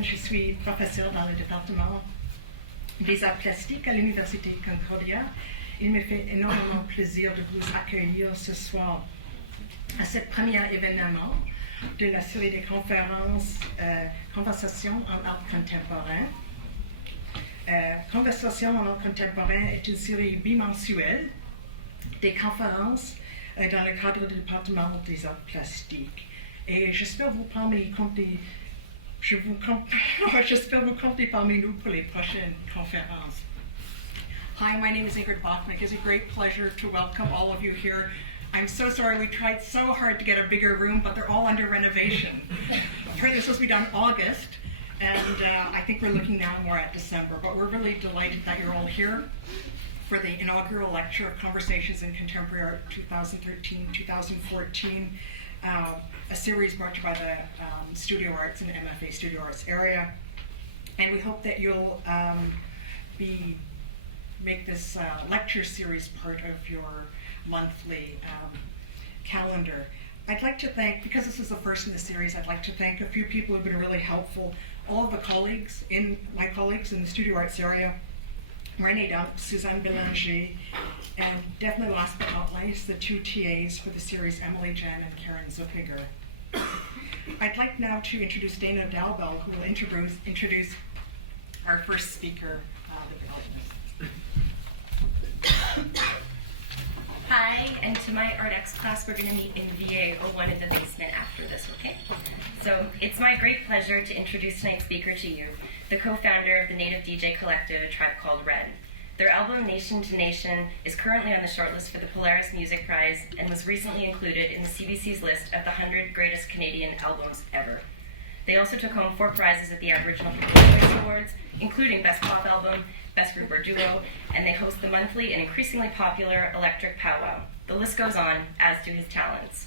Jen, je suis professeure dans le département des arts plastiques à l'Université de Concordia. Il me fait énormément plaisir de vous accueillir ce soir à ce premier événement de la série des conférences Conversations en art contemporain. Conversations en art contemporain est une série bimensuelle des conférences dans le cadre du département des arts plastiques. Et j'espère vous compter parmi nous pour les prochaines conférences. Hi, my name is Ingrid Bachnick. It's a great pleasure to welcome all of you here. I'm so sorry we tried so hard to get a bigger room, but they're all under renovation. Apparently it's supposed to be done in August, and I think we're looking now more at December, but we're really delighted that you're all here for the inaugural lecture of Conversations in Contemporary Art 2013-2014, a series brought to you by the Studio Arts and MFA Studio Arts area. And we hope that you'll make this lecture series part of your monthly calendar. I'd like to thank, because this is the first in the series, I'd like to thank a few people who've been really helpful. All of my colleagues in the Studio Arts area, Renee Dunk, Suzanne Bélanger, and definitely last but not least, the two TAs for the series, Emily Jen and Karen Zuppiger. I'd like now to introduce Dana Dalbell, who will introduce our first speaker, the violinist. Hi, and to my Art X class, we're going to meet in VA 01 in the basement after this, okay? So it's my great pleasure to introduce tonight's speaker to you, the co-founder of the Native DJ collective, A Tribe Called Red. Their album, Nation to Nation, is currently on the shortlist for the Polaris Music Prize and was recently included in the CBC's list of the 100 greatest Canadian albums ever. They also took home 4 prizes at the Aboriginal People's Choice Awards, including Best Pop Album, Best Group or Duo, and they host the monthly and increasingly popular Electric Powwow. The list goes on, as do his talents.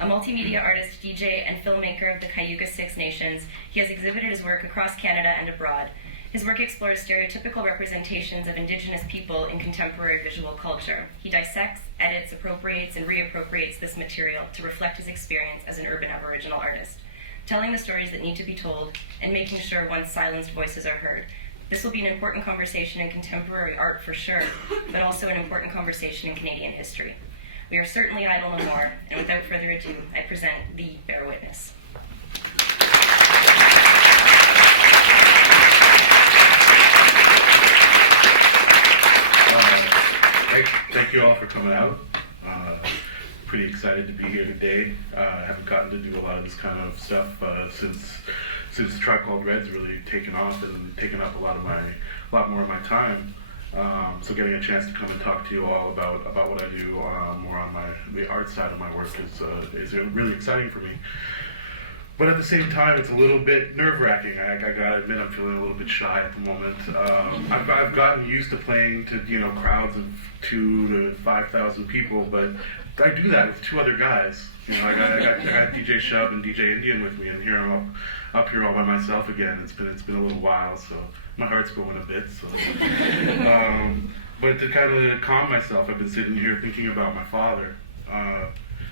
A multimedia artist, DJ, and filmmaker of the Cayuga Six Nations, he has exhibited his work across Canada and abroad. His work explores stereotypical representations of Indigenous people in contemporary visual culture. He dissects, edits, appropriates, and reappropriates this material to reflect his experience as an urban Aboriginal artist, telling the stories that need to be told and making sure one's silenced voices are heard. This will be an important conversation in contemporary art for sure, but also an important conversation in Canadian history. We are certainly idle no more, and without further ado, I present the Bear Witness. Thank you all for coming out. Pretty excited to be here today. I haven't gotten to do a lot of this kind of stuff since Tribe Called Red's really taken off and taken up a lot more of my time. So getting a chance to come and talk to you all about what I do more on the art side of my work is really exciting for me. But at the same time, it's a little bit nerve-wracking. I gotta admit, I'm feeling a little bit shy at the moment. I've gotten used to playing to crowds of 2,000 to 5,000 people, but I do that with 2 other guys. I got DJ Shub and DJ Indian with me, and here I'm up here all by myself again. It's been a little while, so my heart's going a bit. So, but to kind of calm myself, I've been sitting here thinking about my father.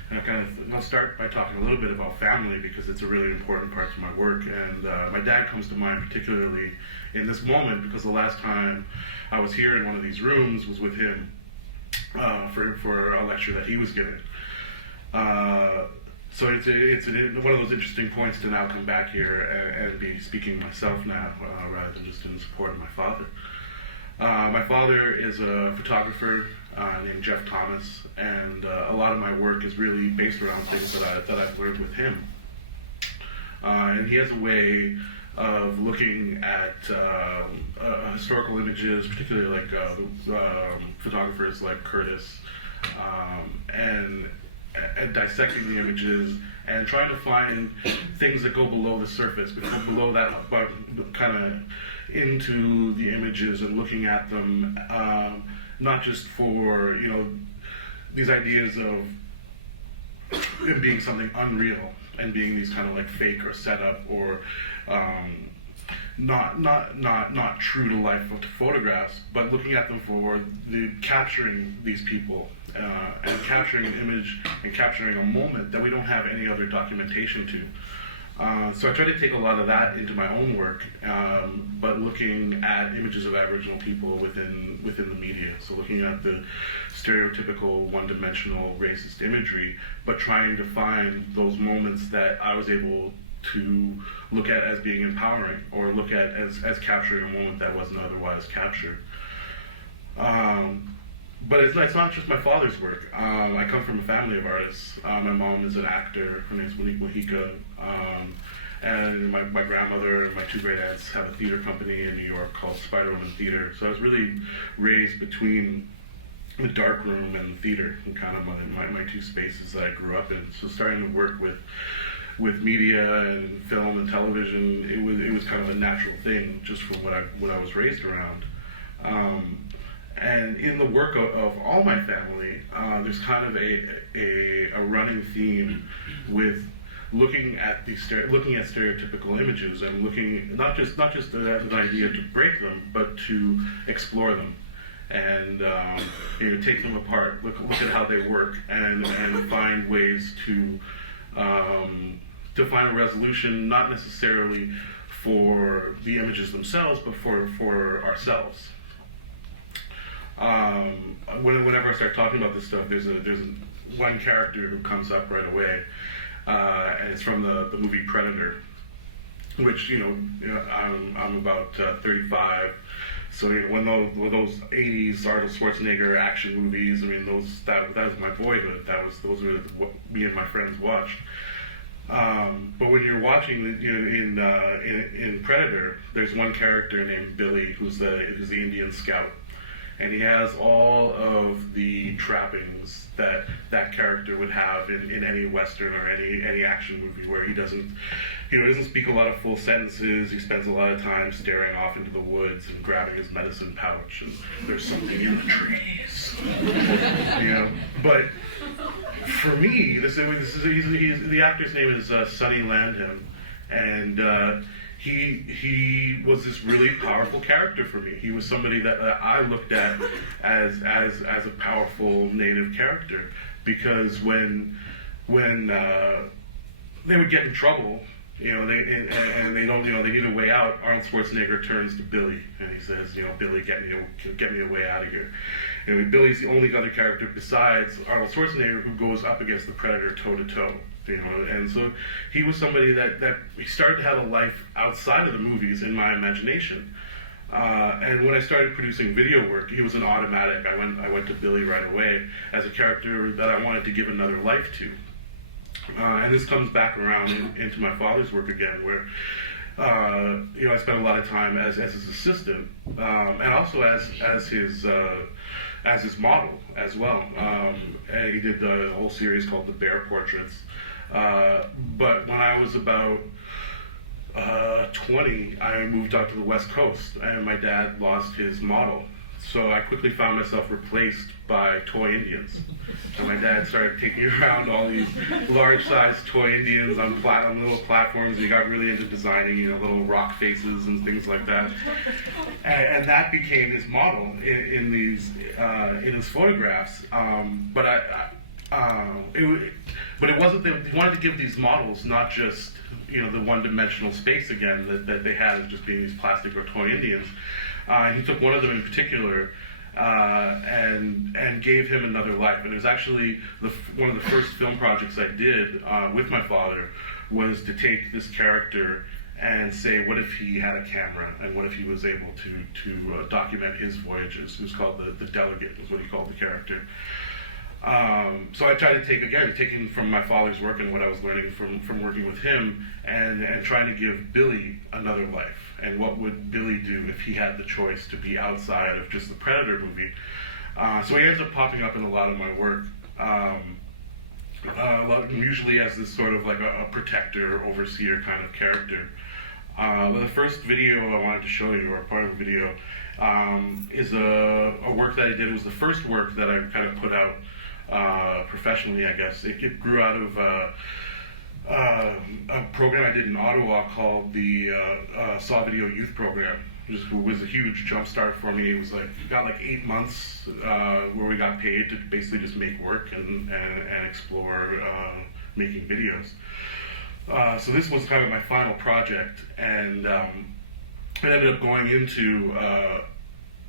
And I'll start by talking a little bit about family because it's a really important part to my work. And my dad comes to mind particularly in this moment because the last time I was here in one of these rooms was with him for a lecture that he was giving. So it's one of those interesting points to now come back here and be speaking myself now rather than just in support of my father. My father is a photographer named Jeff Thomas, and a lot of my work is really based around things that I've learned with him. And he has a way of looking at historical images, particularly like photographers like Curtis, and dissecting the images and trying to find things that go below the surface, below that, but kind of into the images and looking at them, not just for these ideas of it being something unreal and being these kind of like fake or set up or not true to life photographs, but looking at them for capturing these people and capturing an image and capturing a moment that we don't have any other documentation to. So I try to take a lot of that into my own work, but looking at images of Aboriginal people within the media. So looking at the stereotypical one-dimensional racist imagery, but trying to find those moments that I was able to look at as being empowering, or look at as capturing a moment that wasn't otherwise captured. But it's not just my father's work. I come from a family of artists. My mom is an actor. Her name's Monique Mojica. And my grandmother and my two great aunts have a theater company in New York called Spider Woman Theater. So I was really raised between the dark room and the theater, and kind of my two spaces that I grew up in. So starting to work with media and film and television, it was kind of a natural thing, just from what I was raised around. And in the work of all my family, there's kind of a running theme with looking at stereotypical images, and looking not just the idea to break them, but to explore them, and take them apart, look at how they work, and find ways to find a resolution, not necessarily for the images themselves, but for ourselves. Whenever I start talking about this stuff, there's one character who comes up right away, and it's from the movie Predator, which I'm about 35. So when those 80s Arnold Schwarzenegger action movies, I mean that was my boyhood. Those were what me and my friends watched. But when you're watching in Predator, there's one character named Billy who's the Indian scout. And he has all of the trappings that character would have in any Western or any action movie, where he doesn't speak a lot of full sentences. He spends a lot of time staring off into the woods and grabbing his medicine pouch, and there's something in the trees. But for me, the actor's name is Sonny Landham, and he was this really powerful character for me. He was somebody that I looked at as a powerful Native character, because when they would get in trouble, they need a way out, Arnold Schwarzenegger turns to Billy and he says, Billy, get me a way out of here. And Billy's the only other character besides Arnold Schwarzenegger who goes up against the Predator toe to toe. And so he was somebody that he started to have a life outside of the movies in my imagination. And when I started producing video work, he was an automatic. I went to Billy right away as a character that I wanted to give another life to. And this comes back around into my father's work again, where I spent a lot of time as his assistant, and also as his model as well. And he did a whole series called The Bear Portraits. But when I was about 20, I moved out to the West Coast, and my dad lost his model. So I quickly found myself replaced by toy Indians. And my dad started taking me around all these large-sized toy Indians on little platforms, and he got really into designing, little rock faces and things like that. And that became his model in his photographs. But it wasn't that he wanted to give these models not just the one-dimensional space again that they had as just being these plastic or toy Indians. He took one of them in particular and gave him another life. And it was actually one of the first film projects I did with my father, was to take this character and say, what if he had a camera, and what if he was able to document his voyages? It was called the Delegate, was what he called the character. So I tried to taking from my father's work and what I was learning from working with him, and trying to give Billy another life. And what would Billy do if he had the choice to be outside of just the Predator movie? So he ends up popping up in a lot of my work, usually as this sort of like a protector, overseer kind of character. But the first video I wanted to show you, or part of the video, is a work that I did. It was the first work that I kind of put out professionally, I guess. It grew out of a program I did in Ottawa called the Saw Video Youth Program, which was a huge jumpstart for me. It was got 8 months where we got paid to basically just make work and explore making videos. So this was kind of my final project, and it ended up going into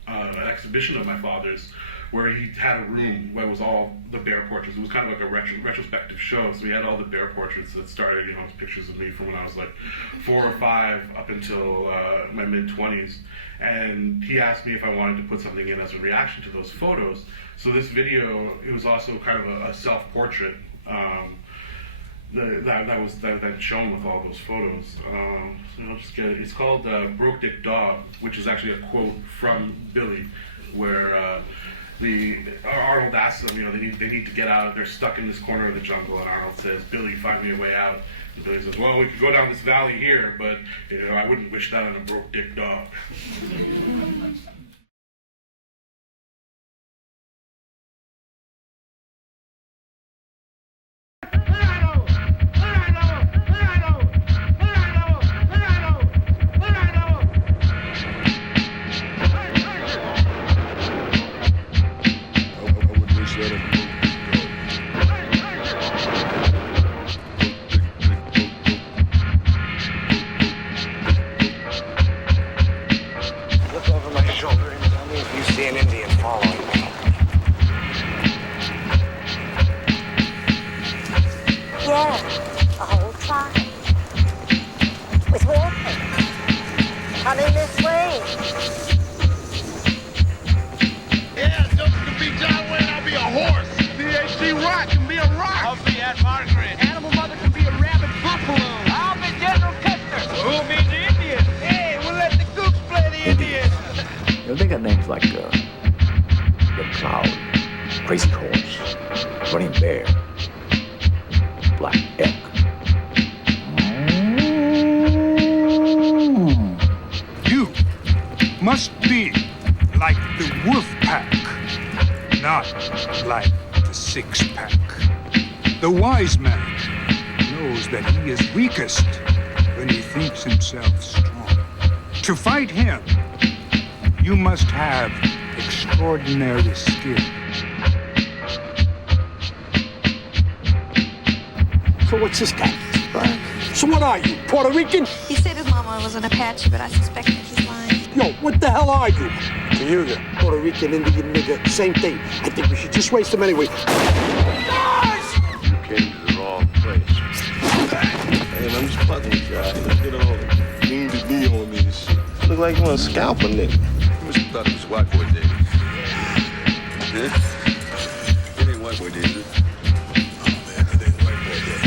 an exhibition of my father's, where he had a room where it was all the bear portraits. It was kind of like a retrospective show, so he had all the bear portraits that started, pictures of me from when I was like 4 or 5 up until my mid-20s. And he asked me if I wanted to put something in as a reaction to those photos. So this video, it was also kind of a self-portrait that was shown with all those photos. So I'll just get it. It's called Broke Dick Dog, which is actually a quote from Billy, where Arnold asks them, they need to get out. They're stuck in this corner of the jungle, and Arnold says, "Billy, find me a way out." And Billy says, "Well, we could go down this valley here, but I wouldn't wish that on a broke dick dog." Look over my shoulder and tell me if you see an Indian following me. Yeah, a whole tribe. With horses. Coming this way. Yeah, Joseph can be John Wayne, I'll be a horse. D.H.G. Rock can be a rock. I'll be Aunt Margaret. Animal Mother can be a rabbit buffalo. I'll be General Custer. Who'll be the Indian? Hey, we'll let the Gooks play the Indian. They got names like the Cloud, Crazy Horse, Running Bear, Black Elk. You must be like the wolf pack, not like the six pack. The wise man knows that he is weakest when he thinks himself strong. To fight him, you must have extraordinary skill. So what's this guy? So what are you, Puerto Rican? He said his mama was an Apache, but I suspect that he's lying. Yo, what the hell are you? Cayuga. Puerto Rican, Indian, nigga, same thing. I think we should just waste them anyway. You came to the wrong place. Hey, I'm just fucking with you, all right? Let's get over it. You need to be on me and shit. Look like you want to scalp a nigga. You must have thought it was white boy days. Huh? It ain't white boy days, is it? Oh, man, it ain't white boy days.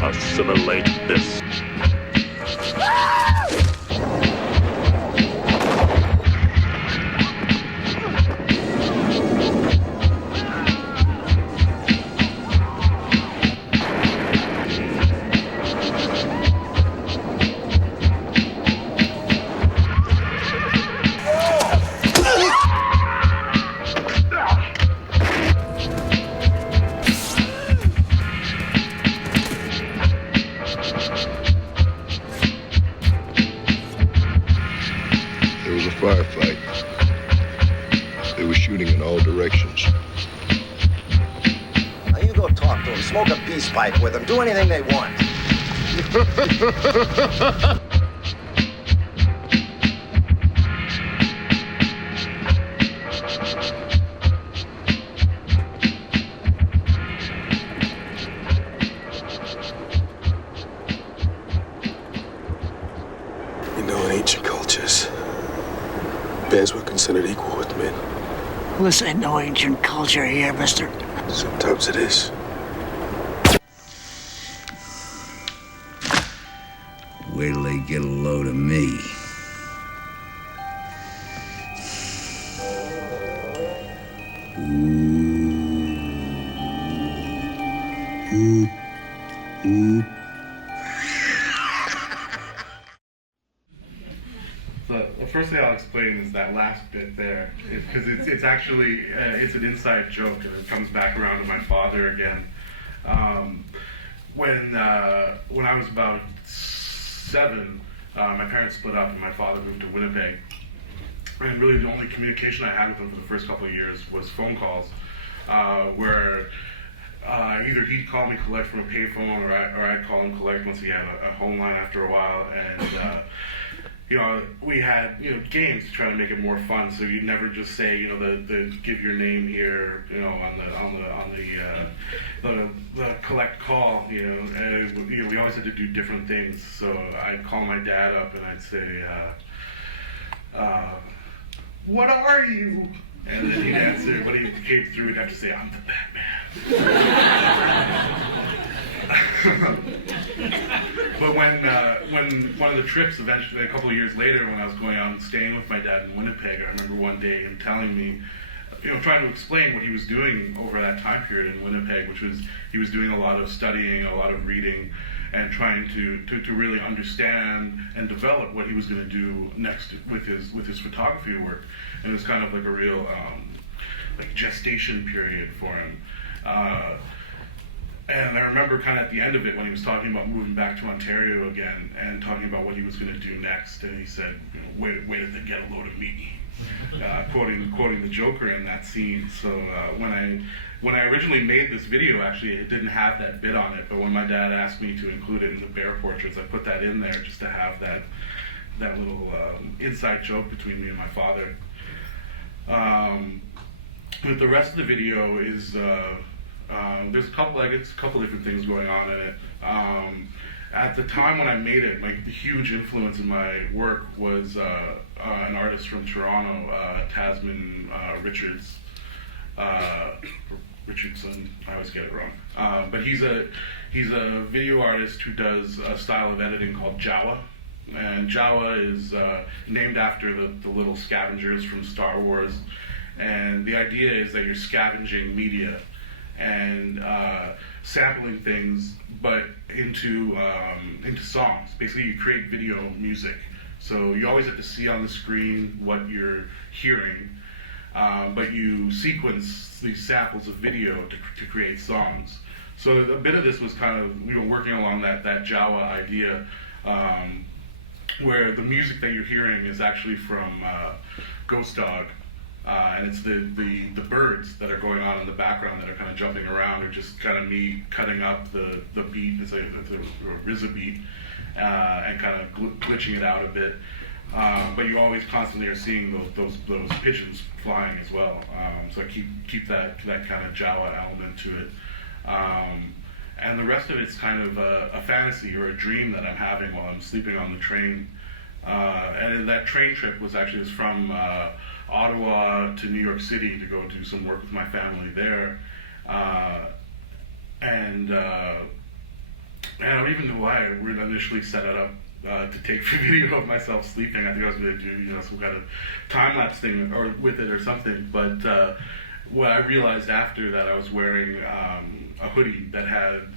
Assimilate this. There was a firefight. They were shooting in all directions. Now you go talk to them, smoke a peace pipe with them, do anything they want. You know, in ancient cultures, bears were considered equal with men. This ain't no ancient culture here, mister. Sometimes it is. Wait till they get a load of me. So the first thing I'll explain is that last bit there, because it's actually it's an inside joke, and it comes back around to my father again. When I was about 7, my parents split up, and my father moved to Winnipeg. And really, the only communication I had with him for the first couple of years was phone calls. where either he'd call me collect from a payphone, or I'd call him collect once he had a home line after a while, and we had games to try to make it more fun. So you'd never just say the give your name here on the collect call. And we always had to do different things. So I'd call my dad up and I'd say, "What are you?" And then he'd answer. When he came through, he'd have to say, "I'm the Batman." But when one of the trips, eventually a couple of years later, when I was going out and staying with my dad in Winnipeg, I remember one day him telling me, trying to explain what he was doing over that time period in Winnipeg, which was he was doing a lot of studying, a lot of reading, and trying to really understand and develop what he was going to do next with his photography work. And it was kind of like a real gestation period for him. And I remember kind of at the end of it when he was talking about moving back to Ontario again and talking about what he was going to do next, and he said, where did they get a load of me? Quoting the Joker in that scene. So when I originally made this video, actually it didn't have that bit on it, but when my dad asked me to include it in the bear portraits, I put that in there just to have that little inside joke between me and my father. But the rest of the video is there's a couple different things going on in it. At the time when I made it, the huge influence in my work was an artist from Toronto, Tasman Richardson. I always get it wrong. But he's a video artist who does a style of editing called Jawa. And Jawa is named after the little scavengers from Star Wars. And the idea is that you're scavenging media and sampling things, but into songs. Basically, you create video music. So you always have to see on the screen what you're hearing, but you sequence these samples of video to create songs. So a bit of this was kind of working along that Jawa idea, where the music that you're hearing is actually from Ghost Dog. And it's the birds that are going on in the background that are kind of jumping around, or just kind of me cutting up the beat. It's a RZA beat, and kind of glitching it out a bit. But you always constantly are seeing those pigeons flying as well. So I keep that kind of Jawa element to it. And the rest of it's kind of a fantasy or a dream that I'm having while I'm sleeping on the train. And that train trip was from Ottawa to New York City to go do some work with my family there. And I don't even know why I initially set it up to take video of myself sleeping. I think I was going to do some kind of time-lapse thing with it or something. But what I realized after that, I was wearing a hoodie that had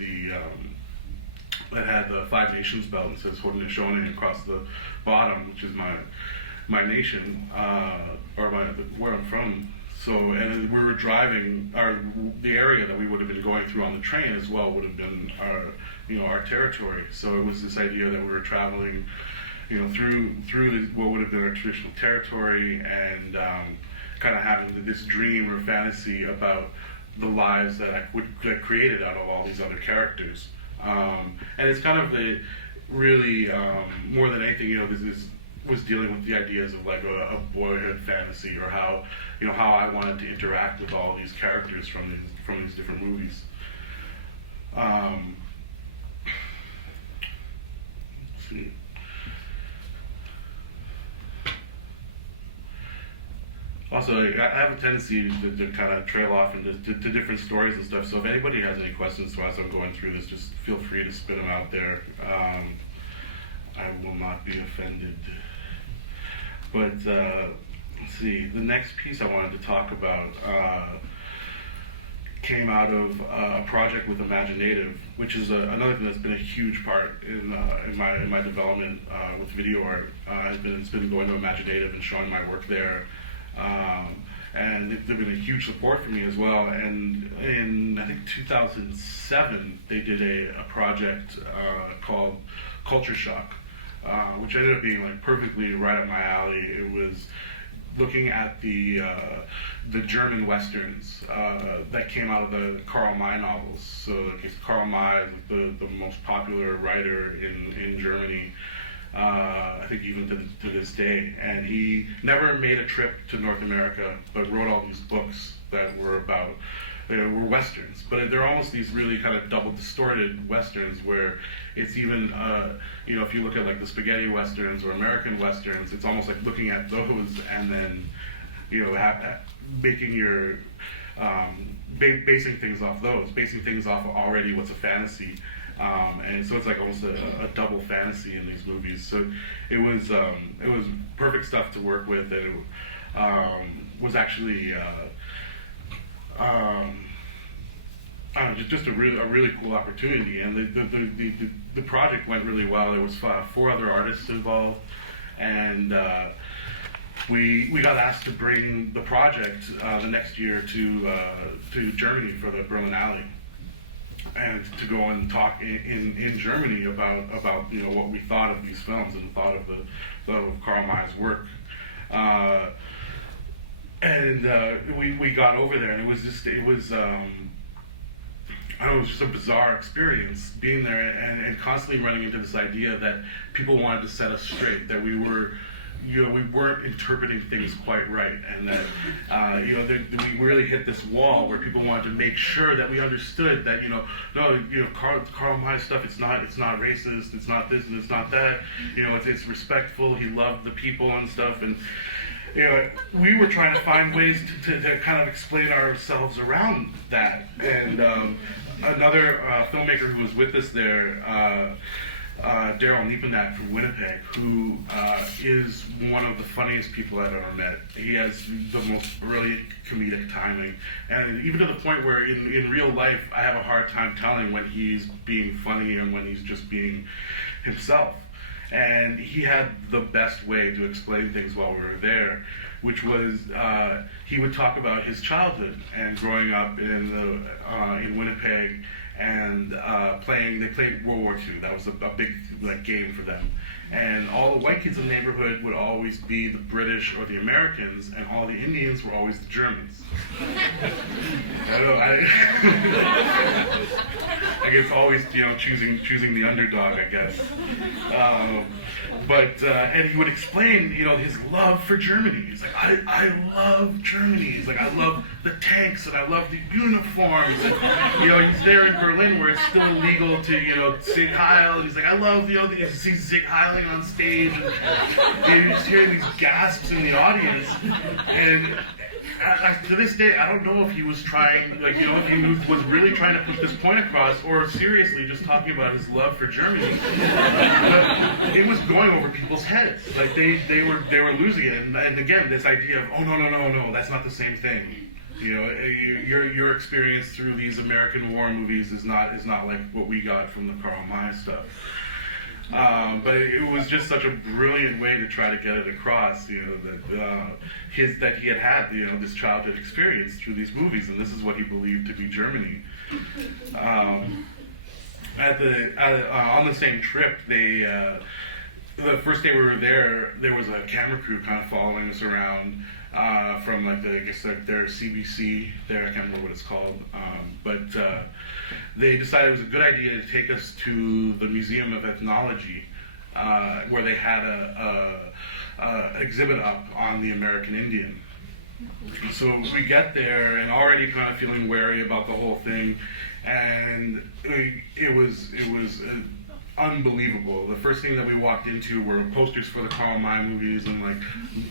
the Five Nations belt and says Haudenosaunee across the bottom, which is my nation, or where I'm from. So, and we were driving, the area that we would have been going through on the train as well would have been our territory. So it was this idea that we were traveling, through what would have been our traditional territory, and kind of having this dream or fantasy about the lives that I created out of all these other characters. And it's kind of really more than anything, this was dealing with the ideas of like a boyhood fantasy, or how I wanted to interact with all these characters from these different movies. Let's see. Also, I have a tendency to kind of trail off into different stories and stuff, so if anybody has any questions as I'm going through this, just feel free to spit them out there. I will not be offended. But let's see, the next piece I wanted to talk about came out of a project with Imaginative, which is another thing that's been a huge part in my development with video art. It's been going to Imaginative and showing my work there. And they've been a huge support for me as well. And in, I think, 2007, they did a project called Culture Shock, which ended up being like perfectly right up my alley. It was looking at the German westerns that came out of the Karl May novels. So Karl May, the most popular writer in Germany, I think even to this day. And he never made a trip to North America, but wrote all these books that were about, were westerns. But they're almost these really kind of double distorted westerns where it's even, if you look at like the spaghetti westerns or American westerns, it's almost like looking at those and then, making your, basing things off those, basing things off of already what's a fantasy. And so it's like almost a double fantasy in these movies. So it was perfect stuff to work with, and it was actually just a really cool opportunity. And the project went really well. There was 4 other artists involved, and we got asked to bring the project the next year to Germany for the Berlinale, and to go and talk in Germany about what we thought of these films and thought of Karl May's work. We got over there, and it was just a bizarre experience being there and constantly running into this idea that people wanted to set us straight, that we weren't interpreting things quite right, and that we really hit this wall where people wanted to make sure that we understood that Karl May's stuff, it's not racist, it's not this and it's not that, it's respectful. He loved the people and stuff, and we were trying to find ways to kind of explain ourselves around that. And another filmmaker who was with us there, Daryl Niepenat from Winnipeg, who is one of the funniest people I've ever met. He has the most brilliant comedic timing, and even to the point where in real life I have a hard time telling when he's being funny and when he's just being himself. And he had the best way to explain things while we were there, which was he would talk about his childhood and growing up in Winnipeg, and they played World War II. That was a big game for them. And all the white kids in the neighborhood would always be the British or the Americans, and all the Indians were always the Germans. I guess always choosing the underdog, I guess. And he would explain his love for Germany. He's like, I love Germany. He's like, I love the tanks and I love the uniforms. And, he's there in Berlin where it's still illegal to Sieg Heil. And he's like, I love he's Sieg Heiling on stage, and you're just hearing these gasps in the audience. And to this day, I don't know if he was trying, if he was really trying to put this point across, or seriously just talking about his love for Germany. But it was going over people's heads. Like they were losing it. And again, this idea of, oh no, that's not the same thing. Your experience through these American war movies is not like what we got from the Karl May stuff. But it was just such a brilliant way to try to get it across, that he had this childhood experience through these movies, and this is what he believed to be Germany. On the same trip, the first day we were there was a camera crew kind of following us around from their CBC there. I can't remember what it's called, but they decided it was a good idea to take us to the Museum of Ethnology, where they had a exhibit up on the American Indian. So we get there and already kind of feeling wary about the whole thing, and it was unbelievable. The first thing that we walked into were posters for the Karl May movies and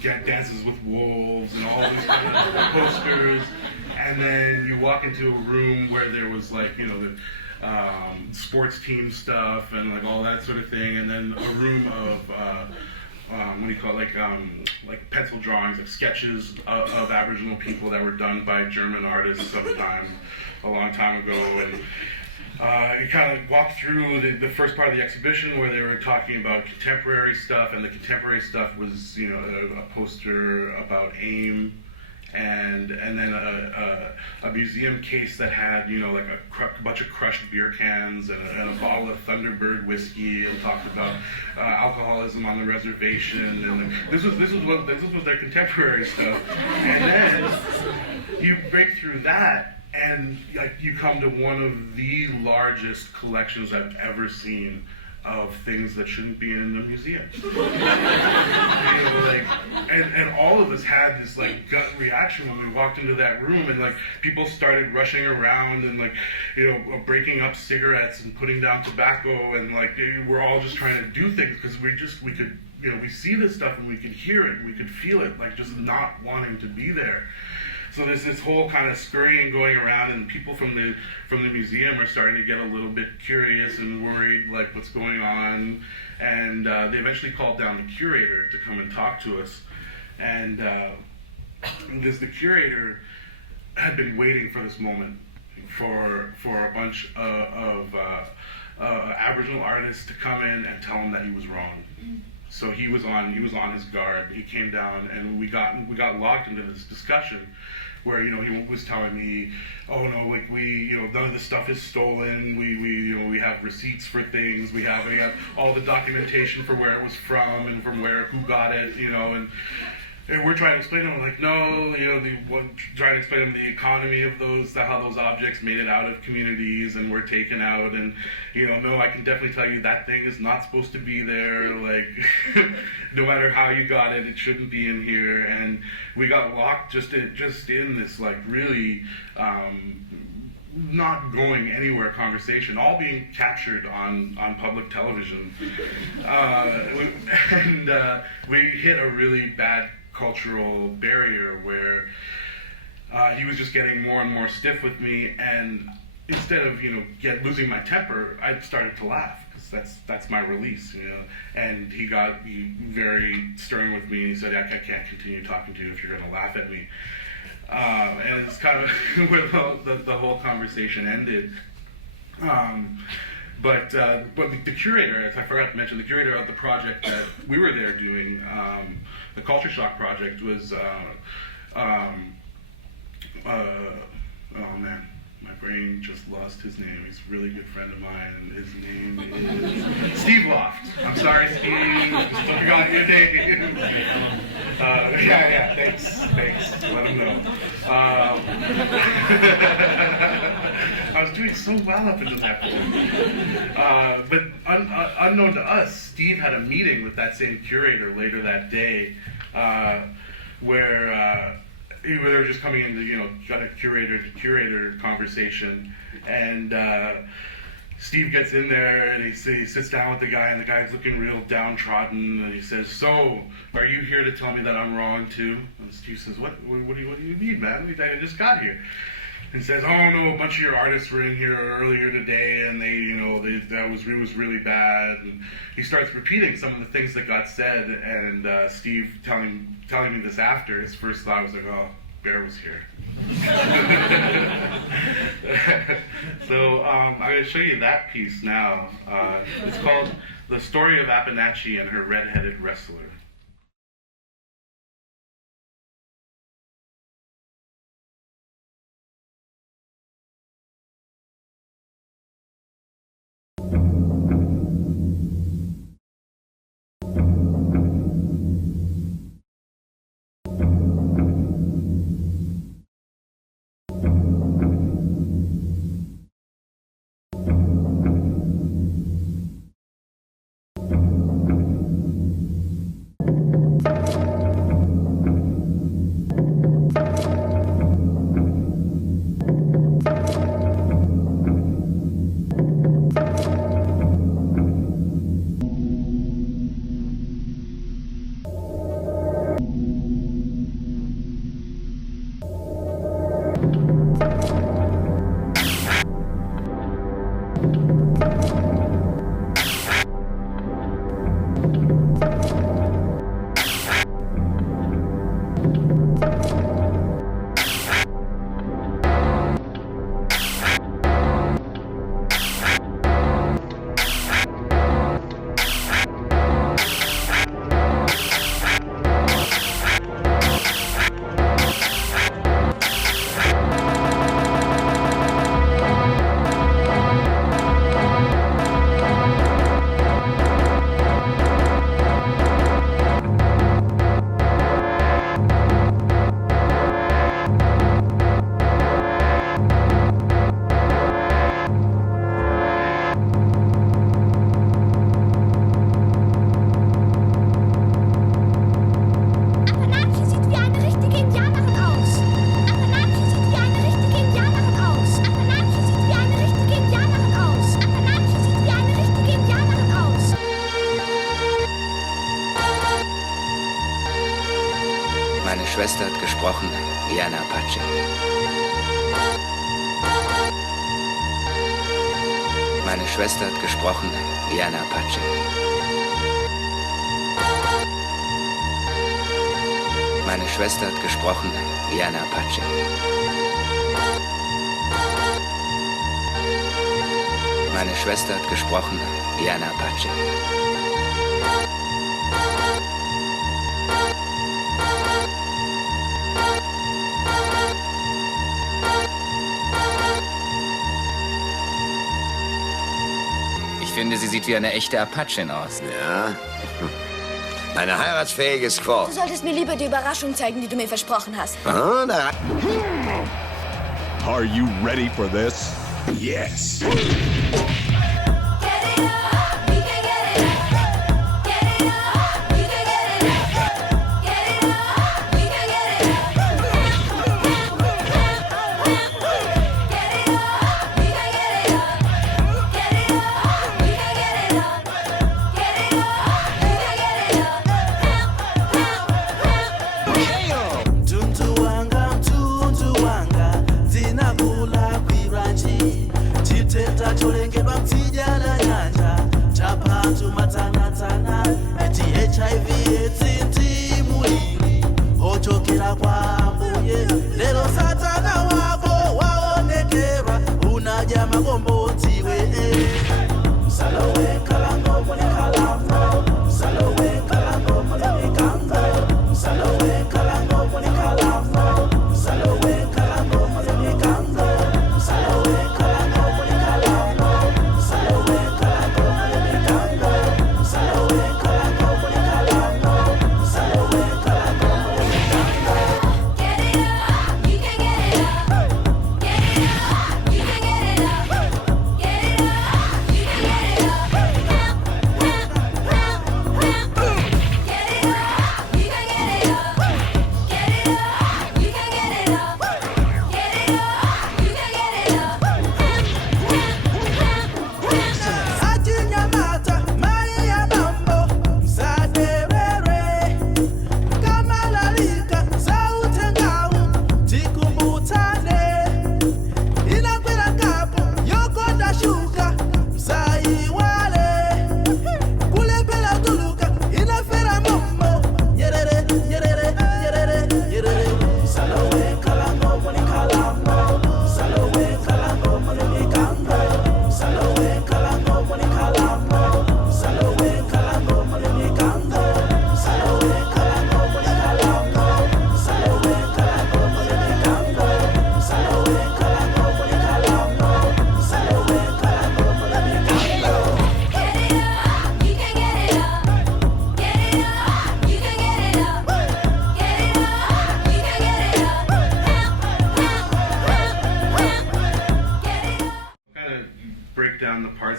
Dances with Wolves and all these kind of posters. And then you walk into a room where there was the sports team stuff and all that sort of thing, and then a room of pencil drawings, sketches of Aboriginal people that were done by German artists a long time ago. And you kind of walked through the first part of the exhibition where they were talking about contemporary stuff, and the contemporary stuff was a poster about AIM and then a museum case that had, you know, like a bunch of crushed beer cans and a bottle of Thunderbird whiskey, and talked about alcoholism on the reservation, and this was their contemporary stuff. And then you break through that, and like you come to one of the largest collections I've ever seen of things that shouldn't be in a museum. You know, like, and all of us had this like gut reaction when we walked into that room, and like people started rushing around and like, you know, breaking up cigarettes and putting down tobacco, and like we're all just trying to do things because we could, you know, we see this stuff and we could hear it, we could feel it, like just not wanting to be there. So there's this whole kind of scurrying going around, and people from the museum are starting to get a little bit curious and worried, like what's going on. And they eventually called down the curator to come and talk to us. And the curator had been waiting for this moment for a bunch of Aboriginal artists to come in and tell him that he was wrong. So he was on his guard. He came down, and we got locked into this discussion where, you know, he was telling me, oh no, like you know, none of this stuff is stolen. We have receipts for things. We have all the documentation for where it was from and from who got it, you know, and we're trying to explain to him, like, no, you know, trying to explain to him the economy of how those objects made it out of communities and were taken out, and, you know, no, I can definitely tell you that thing is not supposed to be there, like, no matter how you got it, it shouldn't be in here. And we got locked just in this, like, really not going anywhere conversation, all being captured on public television. We hit a really bad cultural barrier where he was just getting more and more stiff with me, and instead of, you know, losing my temper, I started to laugh, because that's my release, you know. And he got very stern with me, and he said, I can't continue talking to you if you're going to laugh at me. And it's kind of where the whole conversation ended. But the curator, I forgot to mention, the curator of the project that we were there doing, the Culture Shock project, was, oh man, my brain just lost his name. He's a really good friend of mine, and his name is Steve Loft. I'm sorry, Steve, just forgot your name. Yeah, thanks, let him know. I was doing so well up until that point. But unknown to us, Steve had a meeting with that same curator later that day, where they were just coming into, you know, got a curator conversation, and Steve gets in there and he sits down with the guy, and the guy's looking real downtrodden, and he says, "So, are you here to tell me that I'm wrong too?" And Steve says, "What do you mean, man? I just got here." And says, "Oh no, a bunch of your artists were in here earlier today, and it was really bad." And he starts repeating some of the things that got said, and Steve telling me this after, his first thought was like, "Oh, Bear was here." So I'm going to show you that piece now. It's called "The Story of Appanachie and Her Red-Headed Wrestler." Schwester hat gesprochen wie eine Apache. Meine Schwester hat gesprochen wie eine Apache. Meine Schwester hat gesprochen wie eine Apache. Meine Schwester hat gesprochen wie eine Apache. Ich finde, sie sieht wie eine echte Apachin aus. Ja? Eine heiratsfähige Squaw. Du solltest mir lieber die Überraschung zeigen, die du mir versprochen hast. Ah, da. Are you ready for this? Yes.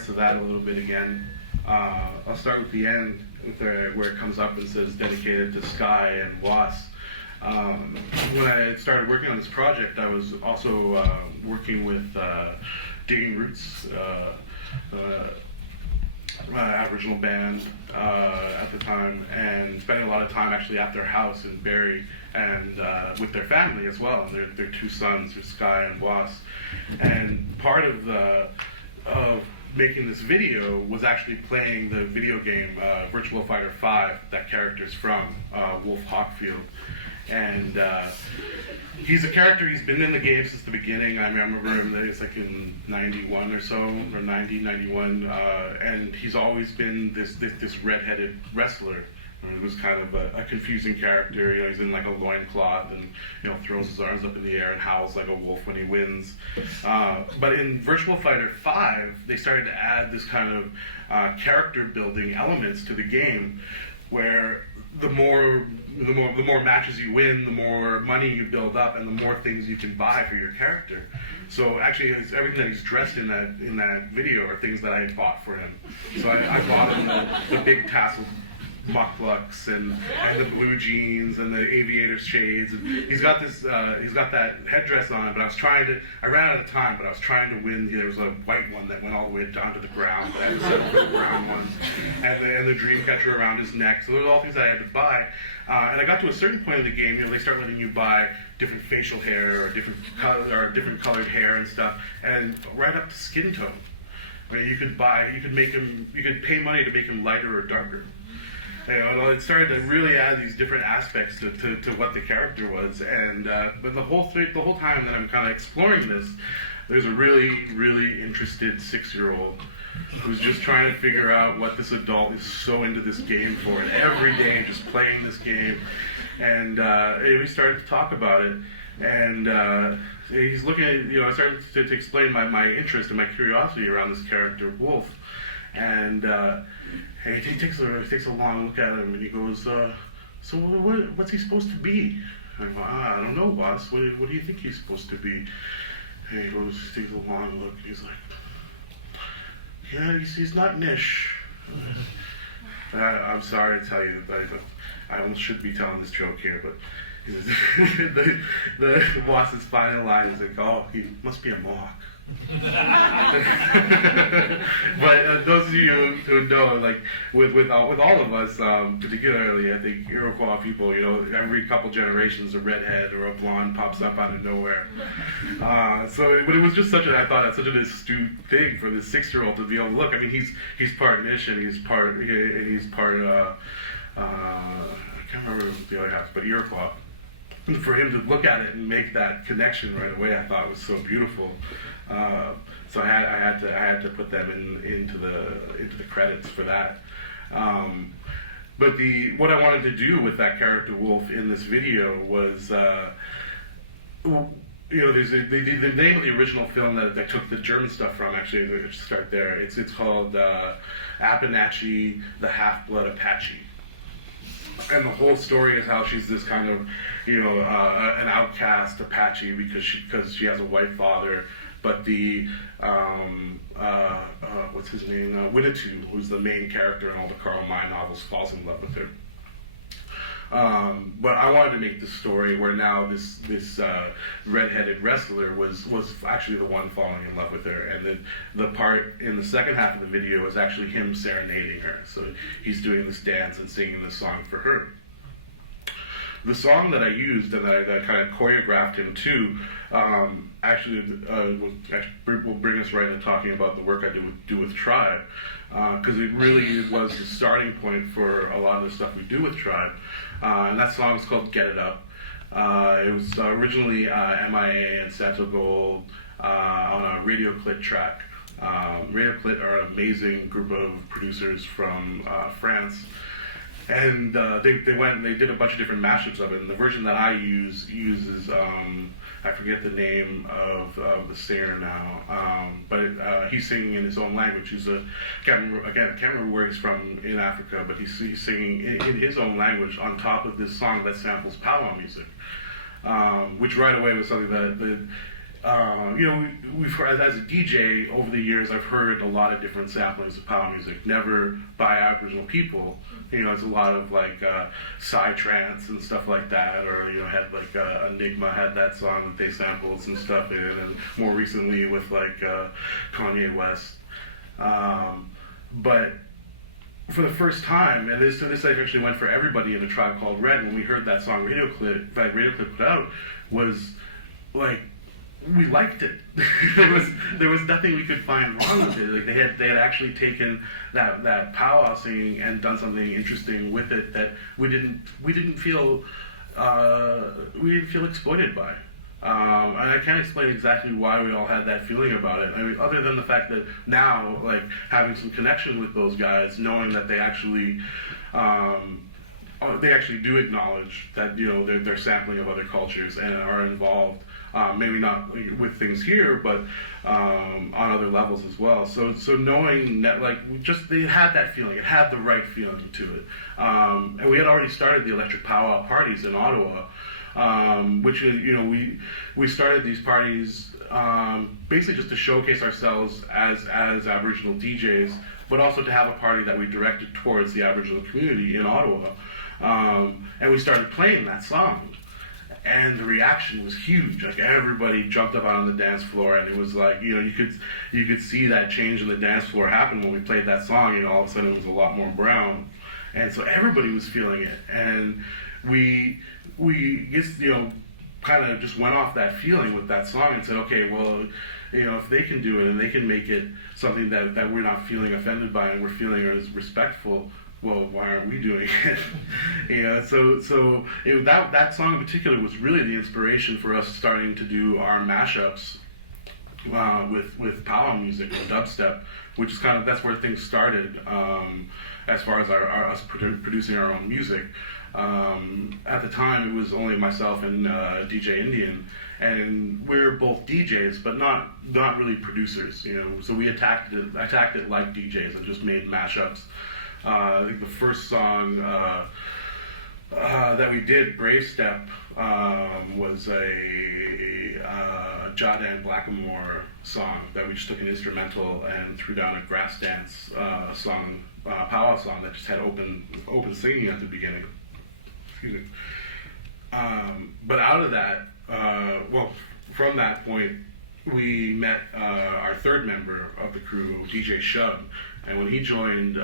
Of that a little bit again. I'll start with the end, where it comes up and says dedicated to Sky and Was. When I started working on this project, I was also working with Digging Roots, Aboriginal band at the time, and spending a lot of time actually at their house in Barrie and with their family as well. Their two sons, Sky and Was. And part of making this video was actually playing the video game Virtua Fighter 5 that character's from, Wolf Hawkfield. And he's a character, he's been in the game since the beginning. I remember him, it's like in 91 or so, or 90, 91, and he's always been this red-headed wrestler. It was kind of a confusing character. You know, he's in like a loincloth and, you know, throws his arms up in the air and howls like a wolf when he wins. But in Virtua Fighter 5, they started to add this kind of character building elements to the game, where the more matches you win, the more money you build up, and the more things you can buy for your character. So actually, everything that he's dressed in that video are things that I had bought for him. So I bought him the big tassel mucklucks and the blue jeans and the aviator shades, and he's got that headdress on. But I ran out of time, but I was trying to win. There was a white one that went all the way down to the ground, but I had settled for the brown one. and the dream catcher around his neck. So those are all things that I had to buy. And I got to a certain point in the game, they start letting you buy different facial hair or different colored hair and stuff, and right up to skin tone. I mean, you could pay money to make him lighter or darker. It started to really add these different aspects to what the character was, and but the whole time that I'm kind of exploring this, there's a really, really interested 6-year-old who's just trying to figure out what this adult is so into this game for, and every day just playing this game. And we started to talk about it, and he's looking at, I started to explain my interest and my curiosity around this character, Wolf. And he takes a long look at him, and he goes, so what's he supposed to be? I go, I don't know, boss. What do you think he's supposed to be? And he takes a long look, and he's like, yeah, he's not Nish. I'm sorry to tell you, I almost should be telling this joke here, but the boss's final line is like, oh, he must be a Mohawk. But those of you who know, like with all of us, particularly I think Iroquois people, every couple generations a redhead or a blonde pops up out of nowhere. But it was just such an astute thing for this 6-year-old to be able to look. I mean, he's part Nish and he's part I can't remember the other half, but Iroquois. And for him to look at it and make that connection right away, I thought was so beautiful. So I had to put them into the credits for that. But what I wanted to do with that character Wolf in this video was, there's the name of the original film that I took the German stuff from. Actually, let's start there. It's called Apanachi, the Half-Blood Apache. And the whole story is how she's this kind of, an outcast Apache because she has a white father, but the what's his name, Winnetou, who's the main character in all the Karl May novels, falls in love with her. But I wanted to make this story where now this redheaded wrestler was actually the one falling in love with her, and then the part in the second half of the video is actually him serenading her. So he's doing this dance and singing this song for her. The song that I used and that I kind of choreographed him to will bring us right into talking about the work I do with Tribe, because it really was the starting point for a lot of the stuff we do with Tribe. And that song is called Get It Up. It was originally MIA and Santo Gold on a Radio Clit track. Radio Clit are an amazing group of producers from France. And they went and they did a bunch of different mashups of it. And the version that I use uses, I forget the name of the singer now, but he's singing in his own language. I can't remember where he's from in Africa, but he's singing in his own language on top of this song that samples powwow music, which right away was something that we've heard, as a DJ over the years, I've heard a lot of different samplings of powwow music, never by Aboriginal people. It's a lot of like psytrance and stuff like that, or had like Enigma had that song that they sampled some stuff in, and more recently with like Kanye West. But for the first time, and this actually went for everybody in A Tribe Called Red, when we heard that song Radio Clip put out, was like, we liked it. there was nothing we could find wrong with it. Like they had actually taken that powwow singing and done something interesting with it that we didn't feel exploited by. And I can't explain exactly why we all had that feeling about it. I mean, other than the fact that now, like, having some connection with those guys, knowing that they actually do acknowledge that they're sampling of other cultures and are involved. Maybe not with things here, but on other levels as well. So knowing that, like, they had that feeling, it had the right feeling to it. And we had already started the electric powwow parties in Ottawa, which is, we started these parties basically just to showcase ourselves as Aboriginal DJs, but also to have a party that we directed towards the Aboriginal community in Ottawa. And we started playing that song. and the reaction was huge. Like everybody jumped up out on the dance floor, and it was like, you could see that change in the dance floor happen when we played that song. All of a sudden it was a lot more brown, and so everybody was feeling it, and we just kind of just went off that feeling with that song and said, okay, well, if they can do it and they can make it something that we're not feeling offended by and we're feeling as respectful, well, why aren't we doing it? So that song in particular was really the inspiration for us starting to do our mashups with powwow music and dubstep, which is that's where things started as far as us producing our own music. At the time, it was only myself and DJ Indian, and we're both DJs, but not really producers. So we attacked it like DJs and just made mashups. I think the first song that we did, Brave Step, was a Jadan Blackamore song that we just took an instrumental and threw down a grass dance song, powwow song that just had open singing at the beginning. Excuse me. But out of that, from that point, we met our third member of the crew, DJ Shub, and when he joined,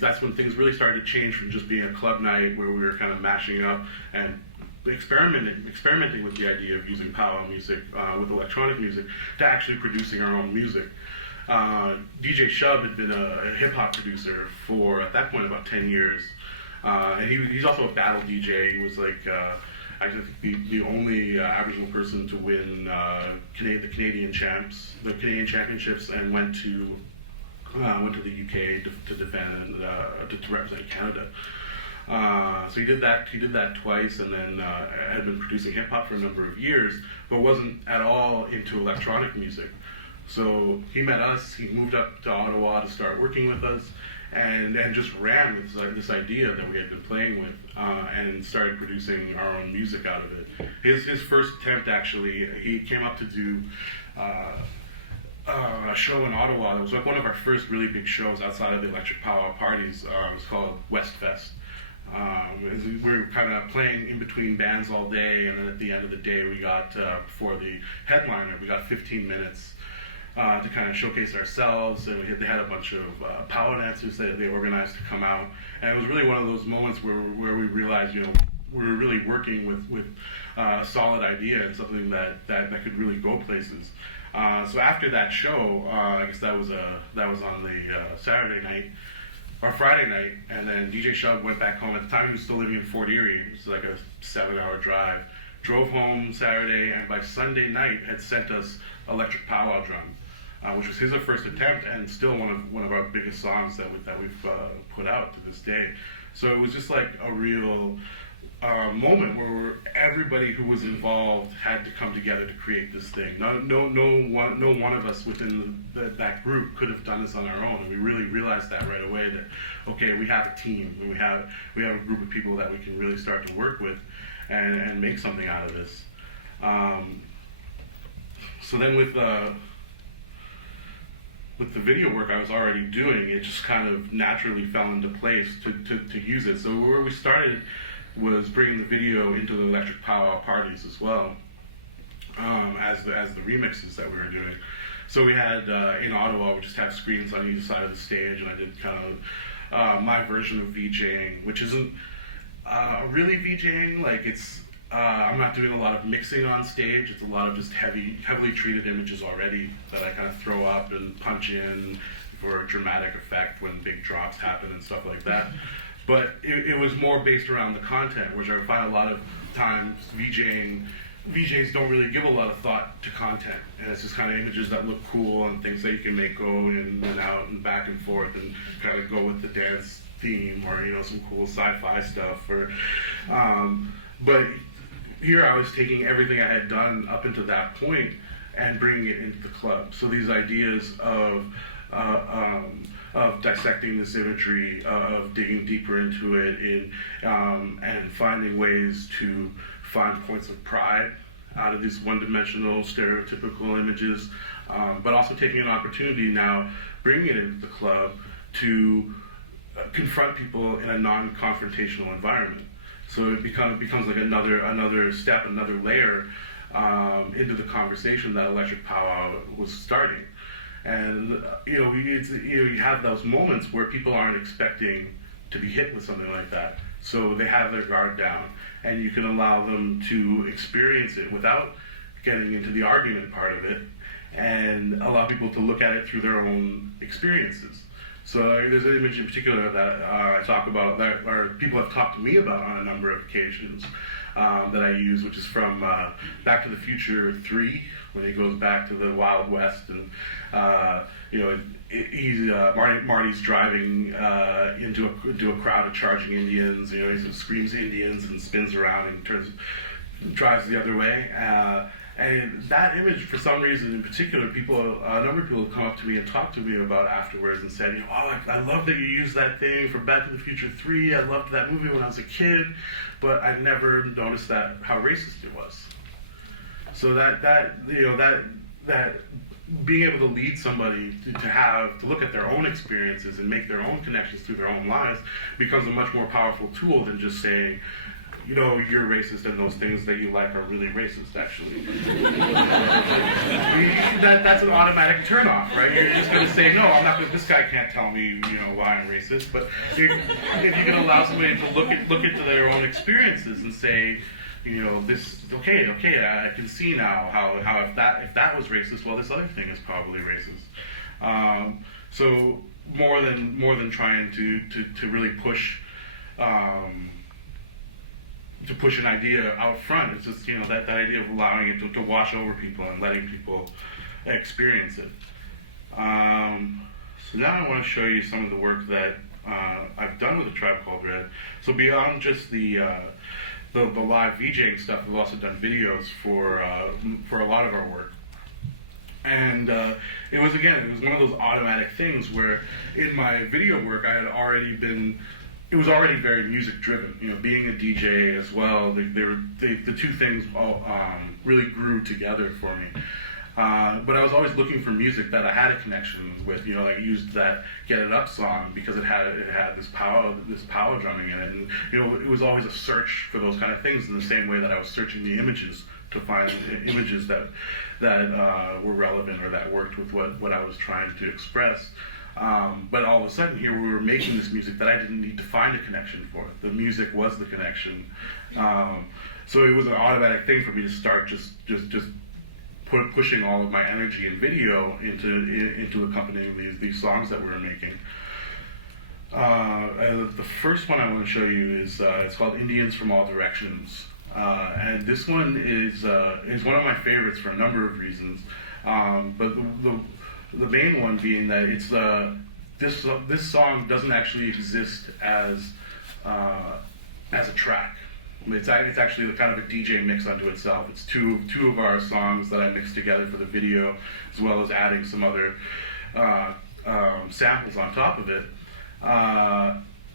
that's when things really started to change from just being a club night where we were kind of mashing up and experimenting with the idea of using powwow music with electronic music to actually producing our own music. DJ Shub had been a hip-hop producer for, at that point, about 10 years. And he's also a battle DJ. He was I think the only Aboriginal person to win the Canadian championships, and went to the UK to defend and to represent Canada. So he did that twice, and then had been producing hip hop for a number of years, but wasn't at all into electronic music. So he met us. He moved up to Ottawa to start working with us. And just ran with this idea that we had been playing with, and started producing our own music out of it. His first attempt, actually, he came up to do a show in Ottawa. It was like one of our first really big shows outside of the electric powwow parties. It was called West Fest. We were kind of playing in between bands all day, and then at the end of the day, we got, before the headliner, we got 15 minutes to kind of showcase ourselves, and they had a bunch of powwow dancers that they organized to come out, and it was really one of those moments where we realized, we were really working with a solid idea and something that could really go places. So after that show, I guess that was on the Saturday night or Friday night, and then DJ Shub went back home. At the time, he was still living in Fort Erie. It was like a 7-hour drive. Drove home Saturday, and by Sunday night had sent us Electric Powwow Drum, which was his first attempt, and still one of our biggest songs that we've put out to this day. So it was just like a real moment where everybody who was involved had to come together to create this thing. No one of us within that group could have done this on our own, and we really realized that right away. That okay, we have a team, and we have a group of people that we can really start to work with and make something out of this. So then with the video work I was already doing, it just kind of naturally fell into place to use it. So where we started was bringing the video into the electric powwow parties as well, as the remixes that we were doing. So we had in Ottawa, we just have screens on either side of the stage, and I did kind of my version of VJing, which isn't really VJing. Like it's I'm not doing a lot of mixing on stage. It's a lot of just heavily treated images already that I kind of throw up and punch in for a dramatic effect when big drops happen and stuff like that. But it was more based around the content, which I find a lot of times VJs don't really give a lot of thought to content. And it's just kind of images that look cool and things that you can make go in and out and back and forth and kind of go with the dance theme or some cool sci-fi stuff. But here I was taking everything I had done up until that point and bringing it into the club. So these ideas of dissecting this imagery, of digging deeper into it, and finding ways to find points of pride out of these one-dimensional, stereotypical images, but also taking an opportunity now, bringing it into the club to confront people in a non-confrontational environment. So it becomes like another step, another layer into the conversation that electric powwow was starting. And you have those moments where people aren't expecting to be hit with something like that, so they have their guard down, and you can allow them to experience it without getting into the argument part of it, and allow people to look at it through their own experiences. So there's an image in particular that I talk about, that or people have talked to me about on a number of occasions, that I use, which is from Back to the Future 3, when he goes back to the Wild West, and Marty's driving into a crowd of charging Indians. He screams Indians and spins around and drives the other way. And that image, for some reason in particular, a number of people have come up to me and talked to me about afterwards and said, I love that you used that thing from Back to the Future 3. I loved that movie when I was a kid, but I never noticed how racist it was. So that being able to lead somebody to look at their own experiences and make their own connections through their own lives becomes a much more powerful tool than just saying, you're racist and those things that you like are really racist, actually. That's an automatic turnoff, right? You're just going to say, no, I'm not. This guy can't tell me, why I'm racist. But if you can allow somebody to look into their own experiences and say, this okay, I can see now how if that was racist, well, this other thing is probably racist. So more than trying to really push. To push an idea out front, it's just that idea of allowing it to wash over people and letting people experience it. So now I want to show you some of the work that I've done with A Tribe Called Red. So beyond just the live VJing stuff, we've also done videos for a lot of our work. And it was one of those automatic things where in my video work it was already very music driven. Being a DJ as well, the two things all really grew together for me. But I was always looking for music that I had a connection with. I used that "Get It Up" song because it had this power drumming in it, and it was always a search for those kind of things in the same way that I was searching the images to find images that were relevant or that worked with what I was trying to express. But all of a sudden here we were making this music that I didn't need to find a connection for. The music was the connection. So it was an automatic thing for me to start just pushing all of my energy and video into accompanying these songs that we were making. The first one I want to show you is it's called "Indians from All Directions," and this one is one of my favorites for a number of reasons. But the main one being that it's this song doesn't actually exist as a track. It's actually kind of a DJ mix unto itself. It's two of our songs that I mixed together for the video, as well as adding some other samples on top of it.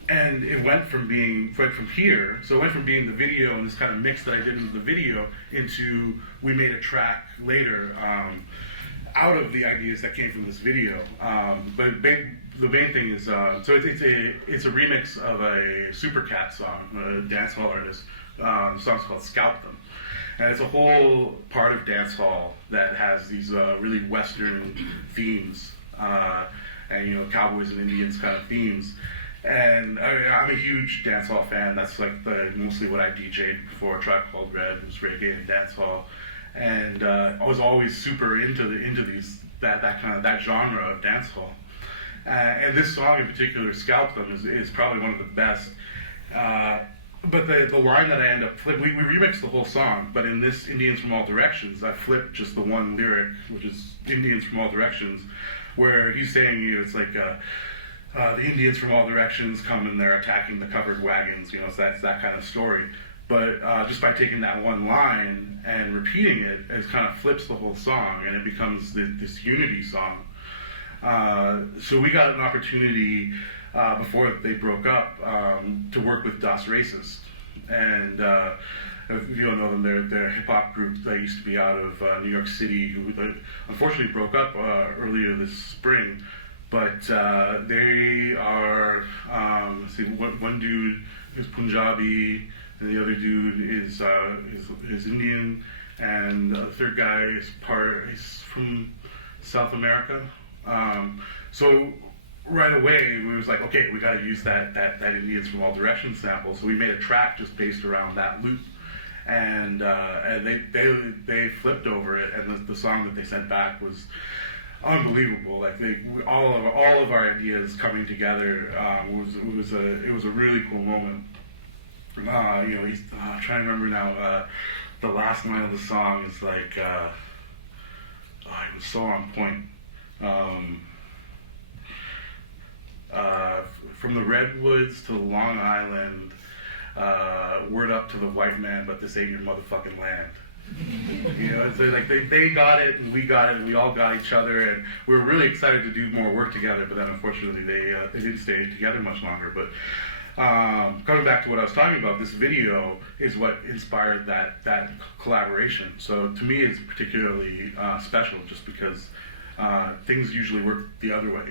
And it went from being the video and this kind of mix that I did into the video into we made a track later out of the ideas that came from this video. But the main thing is, so it's a remix of a Supercat song, a dancehall artist. The song's called "Scalp Them," and it's a whole part of dancehall that has these really Western themes, and cowboys and Indians kind of themes. And I'm a huge dancehall fan. That's like mostly what I DJ'd before A Tribe Called Red. It was reggae and dancehall. And I was always super into that genre of dancehall. And this song in particular, "Scalp Them," is probably one of the best. But the line that I end up flipping, we remixed the whole song, but in this "Indians from All Directions," I flipped just the one lyric, which is "Indians from All Directions," where he's saying, it's like, the Indians from all directions come and they're attacking the covered wagons, so that's that kind of story. But just by taking that one line and repeating it, it kind of flips the whole song, and it becomes this unity song. So we got an opportunity before they broke up to work with Das Racist. And if you don't know them, they're a hip-hop group that used to be out of New York City, who unfortunately broke up earlier this spring. But they are see, one dude is Punjabi, and the other dude is Indian, and the third guy is from South America. So right away we was like, okay, we got to use that Indians from All Directions sample. So we made a track just based around that loop, and they flipped over it, and the song that they sent back was unbelievable. Like all of our ideas coming together it was a really cool moment. I'm trying to remember now. The last line of the song is like, it was so on point. From the redwoods to Long Island, word up to the white man, but this ain't your motherfucking land. It's like they got it and we got it and we all got each other, and we were really excited to do more work together. But then unfortunately they didn't stay together much longer. But coming back to what I was talking about, this video is what inspired that collaboration. So to me, it's particularly special just because things usually work the other way.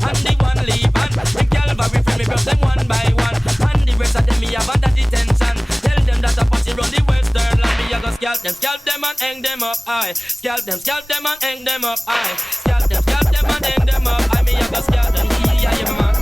And and hang them up high. Scalp them and hang them up high. Scalp them and hang them up high. Me have a scalp them, yeah, man.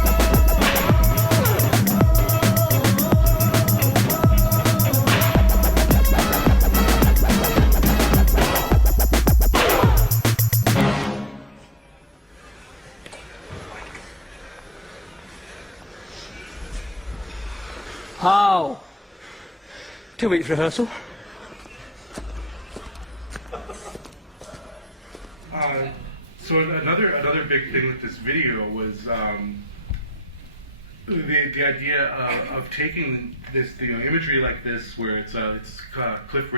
How? 2 weeks rehearsal. So another big thing with this video was the idea of taking this imagery like this, where it's Cliff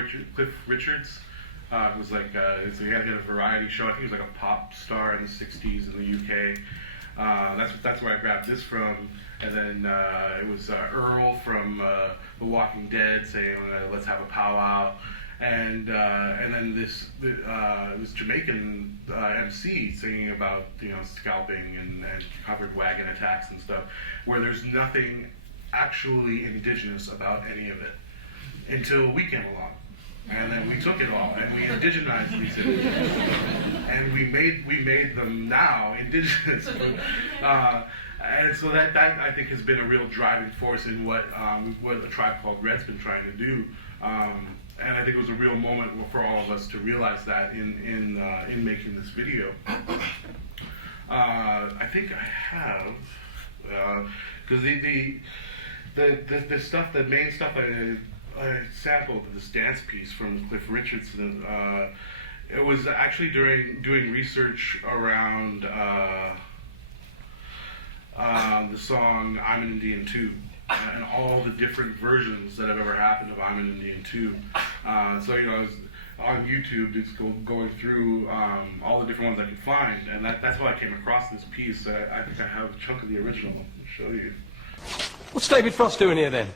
Richards. It was like he had a variety show. I think he was like a pop star in the '60s in the UK. That's where I grabbed this from. And then it was Earl from The Walking Dead saying, "Let's have a powwow," and then this Jamaican MC singing about scalping and covered wagon attacks and stuff, where there's nothing actually indigenous about any of it until we came along. And then we took it all and we indigenized these images, and we made them now indigenous. And so that I think has been a real driving force in what A Tribe Called Red's been trying to do. And I think it was a real moment for all of us to realize that in making this video. I think I have, because the stuff, the main stuff I sampled this dance piece from Cliff Richardson. It was actually doing research around the song "I'm an Indian Too," and all the different versions that have ever happened of "I'm an Indian Too." So I was on YouTube just going through all the different ones I could find, and that's how I came across this piece. I think I have a chunk of the original. I'll show you. What's David Frost doing here then?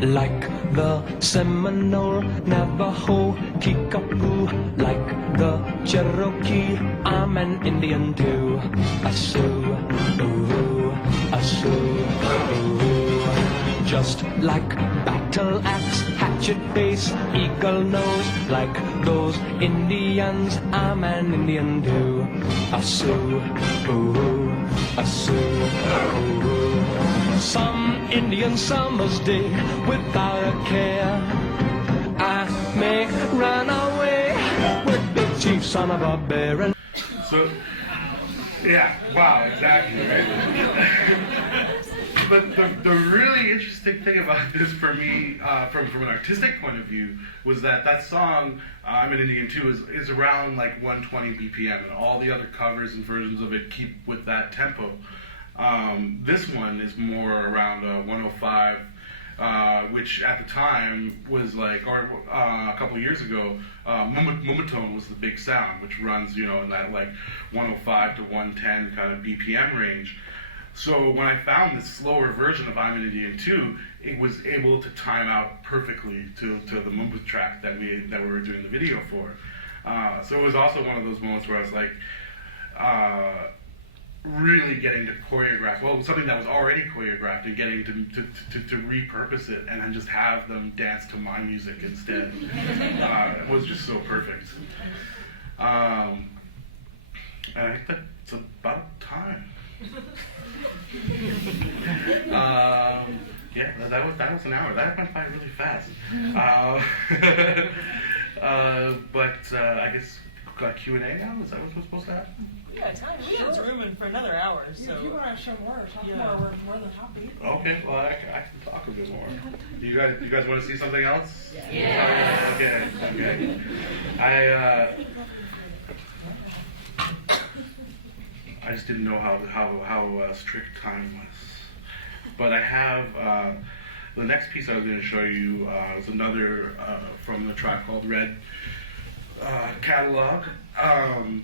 Like the Seminole, Navajo, Kickapoo, like the Cherokee, I'm an Indian too. A Sioux, ooh, a Sioux, ooh. Just like battle axe, hatchet face, eagle nose, like those Indians, I'm an Indian too. A Sioux, ooh, a Sioux, ooh. Some Indian summer's day, without a care, I may run away with the chief son of a bear. So, yeah, wow, exactly, right? But the really interesting thing about this for me, from an artistic point of view, was that song, "I'm an Indian Too," is around like 120 BPM, and all the other covers and versions of it keep with that tempo. This one is more around 105, which at the time was like, or a couple of years ago, Mumatone was the big sound, which runs, in that like 105 to 110 kind of BPM range. So when I found this slower version of "I'm an Indian Too," it was able to time out perfectly to the Mumba track that we were doing the video for. So it was also one of those moments where I was like, really getting to choreograph, something that was already choreographed, and getting to repurpose it and then just have them dance to my music instead. It was just so perfect. And I think that's about time. Yeah, that was an hour. That went by really fast. But I guess Q&A now? Is that what we're supposed to have? Yeah, time. We have room for another hour. So if you want to show more or talk more, we're more than happy. Okay, well I can talk a bit more. You guys want to see something else? Yeah. Okay. I just didn't know how strict time was. But I have the next piece I was going to show you is another from the Tribe Called Red catalog.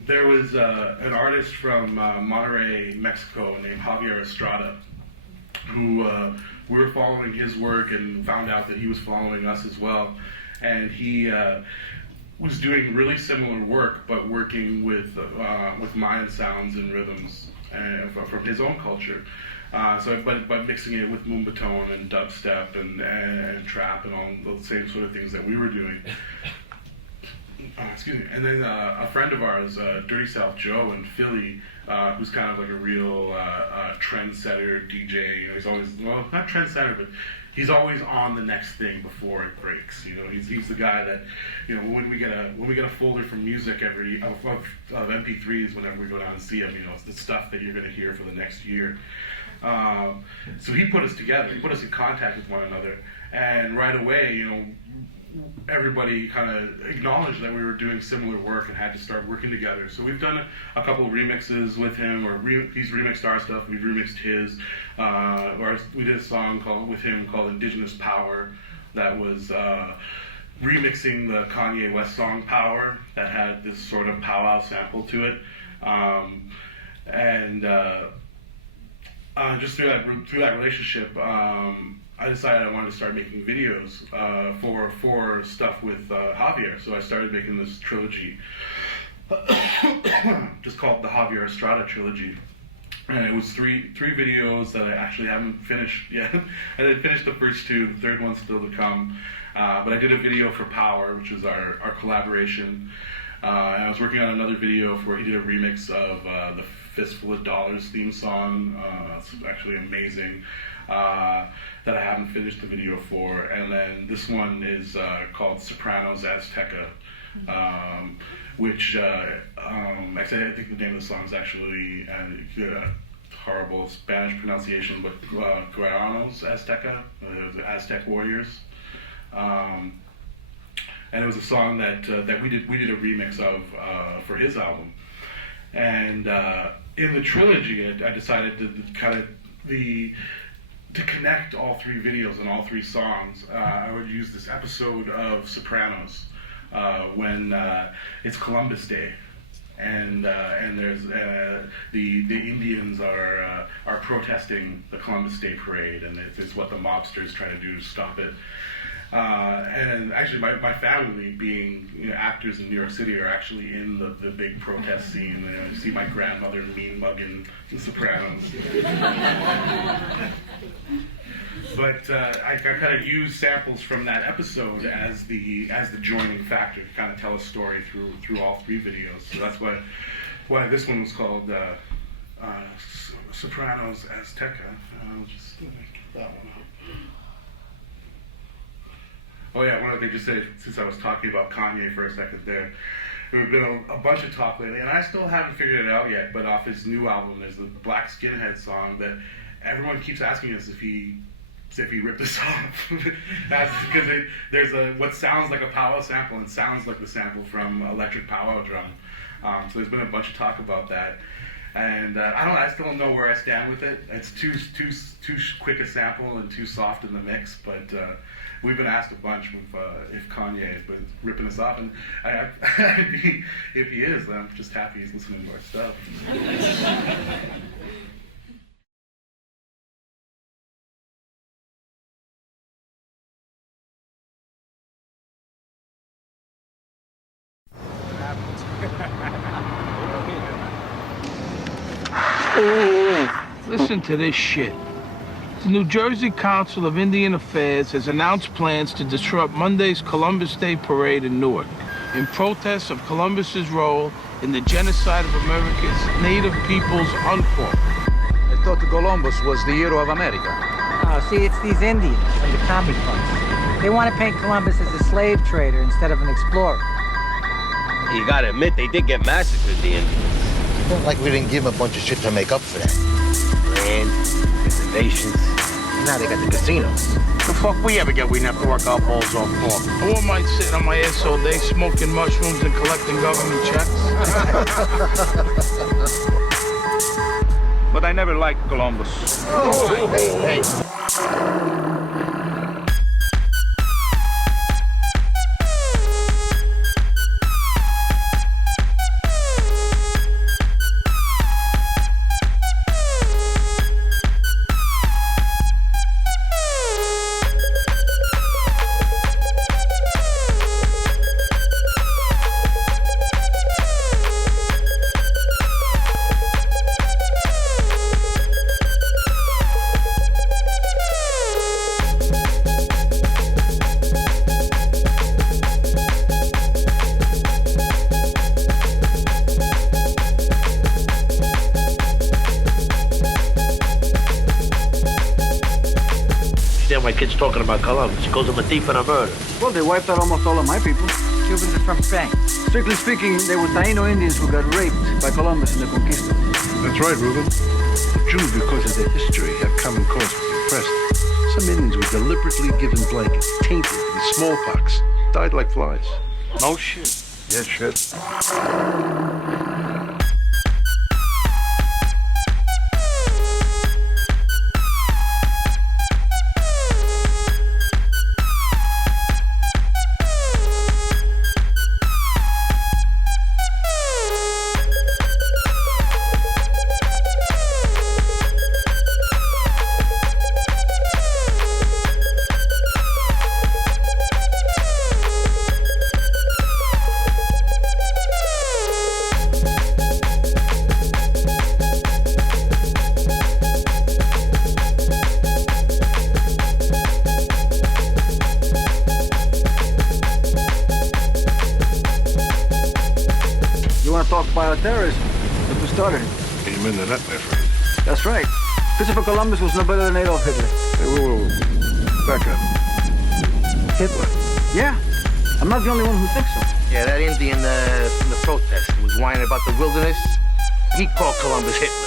There was an artist from Monterrey, Mexico, named Javier Estrada, who we were following his work and found out that he was following us as well. And he was doing really similar work, but working with Mayan sounds and rhythms from his own culture. But mixing it with moombahton and dubstep and trap and all the same sort of things that we were doing. Excuse me. And then a friend of ours, Dirty South Joe in Philly, who's kind of like a real trendsetter DJ. You know, he's always, well, not trendsetter, but he's always on the next thing before it breaks. You know, he's the guy that, you know, when we get a folder from music of MP3s whenever we go down and see him, you know, it's the stuff that you're going to hear for the next year. So he put us together. He put us in contact with one another, and right away, you know, everybody kind of acknowledged that we were doing similar work and had to start working together. So we've done a couple of remixes with him, or he's remixed our stuff, we've remixed his. We did a song with him called Indigenous Power that was remixing the Kanye West song Power that had this sort of powwow sample to it. Just through that relationship, I decided I wanted to start making videos for stuff with Javier. So I started making this trilogy, just called the Javier Estrada trilogy. And it was three videos that I actually haven't finished yet. I didn't finish the first two, the third one's still to come. But I did a video for Power, which was our collaboration. And I was working on another video where he did a remix of the Fistful of Dollars theme song. It's actually amazing. That I haven't finished the video for. And then this one is called Sopranos Azteca, which actually I think the name of the song is actually horrible Spanish pronunciation, but Guaranos Azteca, the Aztec warriors. And it was a song that we did a remix of for his album. And in the trilogy, I decided to connect all three videos and all three songs. I would use this episode of Sopranos when it's Columbus Day, and there's the Indians are protesting the Columbus Day parade, and it's what the mobsters try to do to stop it. And actually, my family, being actors in New York City, are actually in the big protest scene. You see my grandmother mean mugging the Sopranos. But I kind of use samples from that episode as the joining factor to kind of tell a story through all three videos. So that's why this one was called Sopranos Azteca. I'll just get that one out. Oh yeah, one other thing, just say, since I was talking about Kanye for a second there, there's been a bunch of talk lately, and I still haven't figured it out yet, but off his new album, there's the Black Skinhead song that everyone keeps asking us if he ripped this off. Because there's what sounds like a powwow sample and sounds like the sample from Electric Powwow Drum. So there's been a bunch of talk about that. And I still don't know where I stand with it. It's too quick a sample and too soft in the mix, but we've been asked a bunch if Kanye has been ripping us off, and if he is, then I'm just happy he's listening to our stuff. Listen to this shit. The New Jersey Council of Indian Affairs has announced plans to disrupt Monday's Columbus Day parade in Newark in protest of Columbus's role in the genocide of America's native peoples, unquote. I thought Columbus was the hero of America. Oh, see, it's these Indians and the comic books. They want to paint Columbus as a slave trader instead of an explorer. You gotta admit, they did get massacred, the Indians. It's not like we didn't give them a bunch of shit to make up for that. Land, reservations. Now they got the casinos. The fuck we ever get? We didn't have to work our balls off for. I wouldn't mind sitting on my ass all day, smoking mushrooms and collecting government checks. But I never liked Columbus. Oh, hey. my kid's talking about Columbus. He calls him a thief and a murderer. Well, they wiped out almost all of my people. Cubans are from Spain. Strictly speaking, they were Taino Indians who got raped by Columbus in the Conquista. That's right, Reuben. The Jews, because of their history, have common cause with the oppressed. Some Indians were deliberately given blankets, tainted with smallpox, died like flies. No shit. Yeah, shit. Bioterrorism. Look who started it. Amen to that, my friend. That's right. Christopher Columbus was no better than Adolf Hitler. Hey, whoa. Back up. Hitler? Yeah. I'm not the only one who thinks so. Yeah, that Indian from the protest who was whining about the wilderness, he called Columbus Hitler.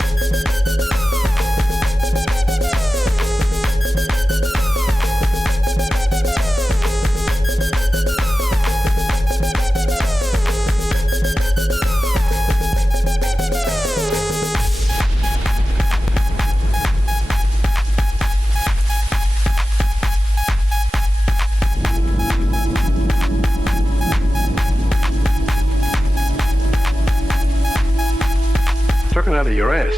Out of your ass.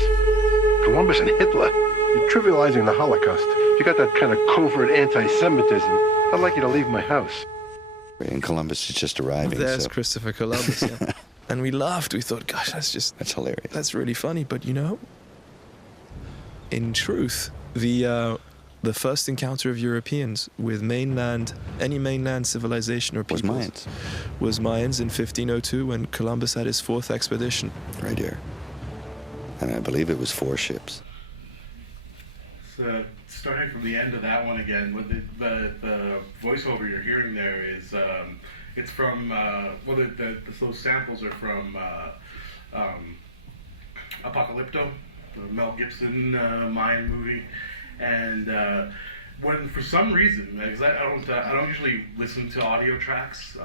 Columbus and Hitler. You're trivializing the Holocaust. If you got that kind of covert anti-Semitism, I'd like you to leave my house. And Columbus is just arriving. There's so. Christopher Columbus, yeah. And we laughed. We thought, gosh, that's hilarious. That's really funny. But you know, in truth, the first encounter of Europeans with any mainland civilization or people was Mayans in 1502 when Columbus had his 4th expedition. Right here. And I believe it was 4 ships. So, starting from the end of that one again, with the voiceover you're hearing there is, it's from, those samples are from Apocalypto, the Mel Gibson Mayan movie, and when for some reason, because I don't usually listen to audio tracks,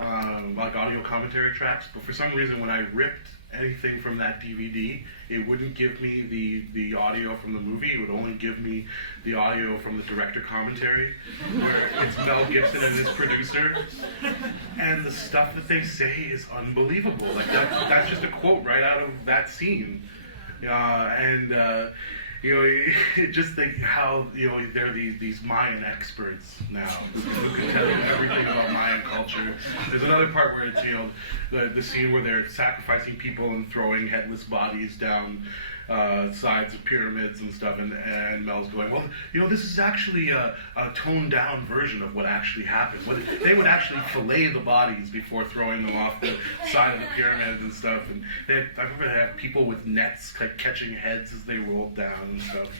like audio commentary tracks, but for some reason when I ripped anything from that DVD, it wouldn't give me the audio from the movie. It would only give me the audio from the director commentary, where it's Mel Gibson and his producer, and the stuff that they say is unbelievable. Like that's just a quote right out of that scene, you know, it just think how, you know, there are these Mayan experts now who can tell you everything about Mayan culture. There's another part where it's, you know, the scene where they're sacrificing people and throwing headless bodies down sides of pyramids and stuff, and Mel's going, well, you know, this is actually a toned down version of what actually happened. They would actually fillet the bodies before throwing them off the side of the pyramid and stuff, and I remember they had people with nets like catching heads as they rolled down and stuff.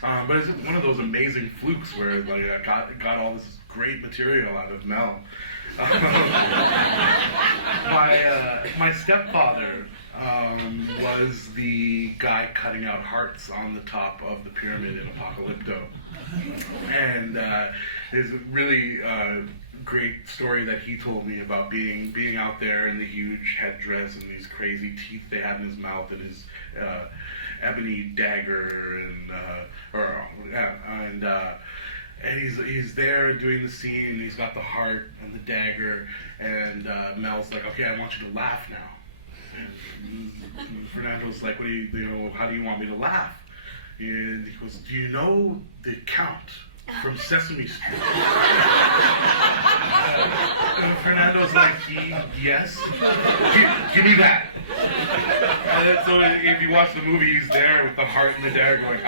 But it's one of those amazing flukes where like I got all this great material out of Mel. My stepfather was the guy cutting out hearts on the top of the pyramid in Apocalypto. And there's a really great story that he told me about being out there in the huge headdress and these crazy teeth they had in his mouth and his ebony dagger and he's there doing the scene and he's got the heart and the dagger and Mel's like, okay, I want you to laugh now. And Fernando's like, what do you know, how do you want me to laugh? And he goes, do you know the Count from Sesame Street? And Fernando's like, yes. Give me that. And so if you watch the movie, he's there with the heart and the dagger going,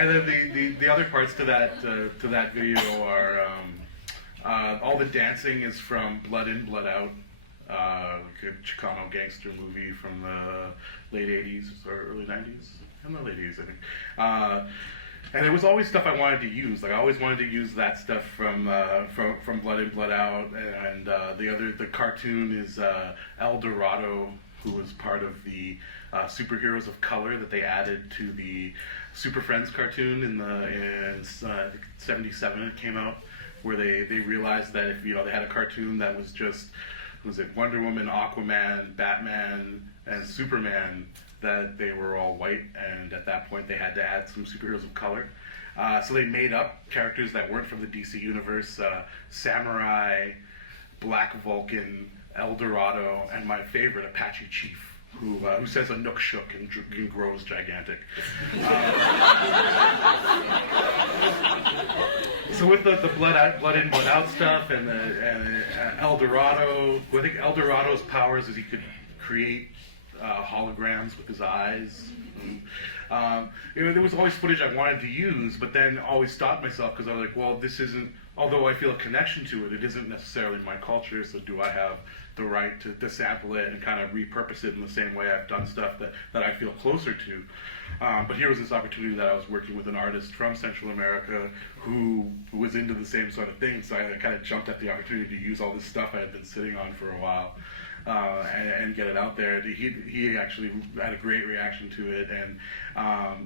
and then the other parts to that video are all the dancing is from Blood In, Blood Out. like a Chicano gangster movie from the late 80s or early 90s. In the late 80s, I think. And it was always stuff I wanted to use. Like I always wanted to use that stuff from Blood In, Blood Out, and the cartoon is El Dorado, who was part of the Superheroes of Color that they added to the Super Friends cartoon in 77 it came out, where they realized that if they had a cartoon that was just Wonder Woman, Aquaman, Batman, and Superman, that they were all white, and at that point they had to add some superheroes of color. So they made up characters that weren't from the DC universe: Samurai, Black Vulcan, El Dorado, and my favorite, Apache Chief, who says a nook shook and grows gigantic. So with the blood in, blood out stuff, and El Dorado, I think El Dorado's powers is he could create holograms with his eyes. There was always footage I wanted to use, but then always stopped myself because I was like, well, this isn't, although I feel a connection to it, it isn't necessarily my culture, so do I have the right to sample it and kind of repurpose it in the same way I've done stuff that I feel closer to. But here was this opportunity that I was working with an artist from Central America who was into the same sort of thing, so I kind of jumped at the opportunity to use all this stuff I had been sitting on for a while. And get it out there. He actually had a great reaction to it, and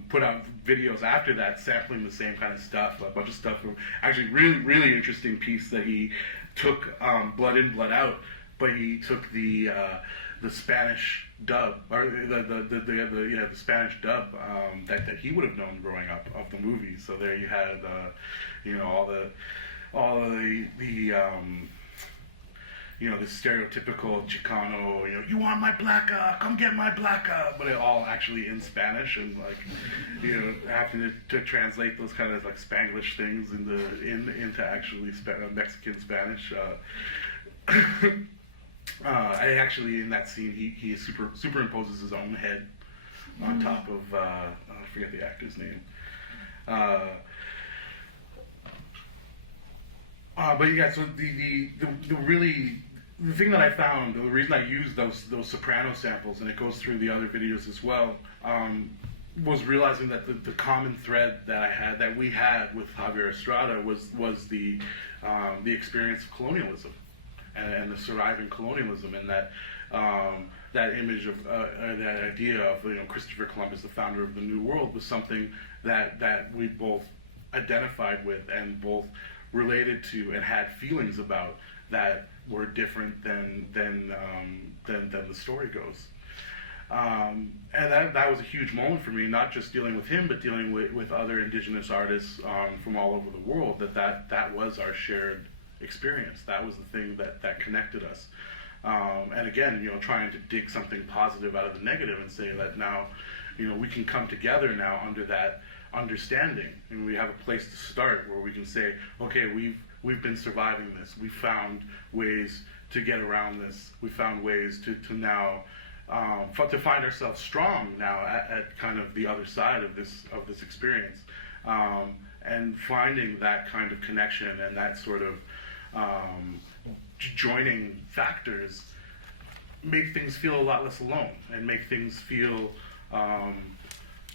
put out videos after that sampling the same kind of stuff, a bunch of stuff from actually really interesting piece that he took Blood In, Blood Out, but he took the Spanish dub, or the Spanish dub that he would have known growing up of the movie. So there you had all the the stereotypical Chicano, you want my blaca, come get my blaca, but it all actually in Spanish, and having to translate those kind of like Spanglish things into actually Mexican Spanish. I actually, in that scene, he superimposes his own head on top of I forget the actor's name. But yeah, so the thing that I found, the reason I used those soprano samples, and it goes through the other videos as well, was realizing that the common thread that we had with Javier Estrada was the experience of colonialism and the surviving colonialism, and that image of that idea of Christopher Columbus, the founder of the New World, was something that we both identified with and both related to and had feelings about that were different than the story goes. And that was a huge moment for me, not just dealing with him, but dealing with other indigenous artists from all over the world, that was our shared experience. That was the thing that connected us. And again, trying to dig something positive out of the negative and say that now, we can come together now under that understanding, and we have a place to start where we can say, okay, we've been surviving this. We found ways to get around this. We found ways to now to find ourselves strong now at kind of the other side of this experience, and finding that kind of connection and that sort of joining factors make things feel a lot less alone and make things feel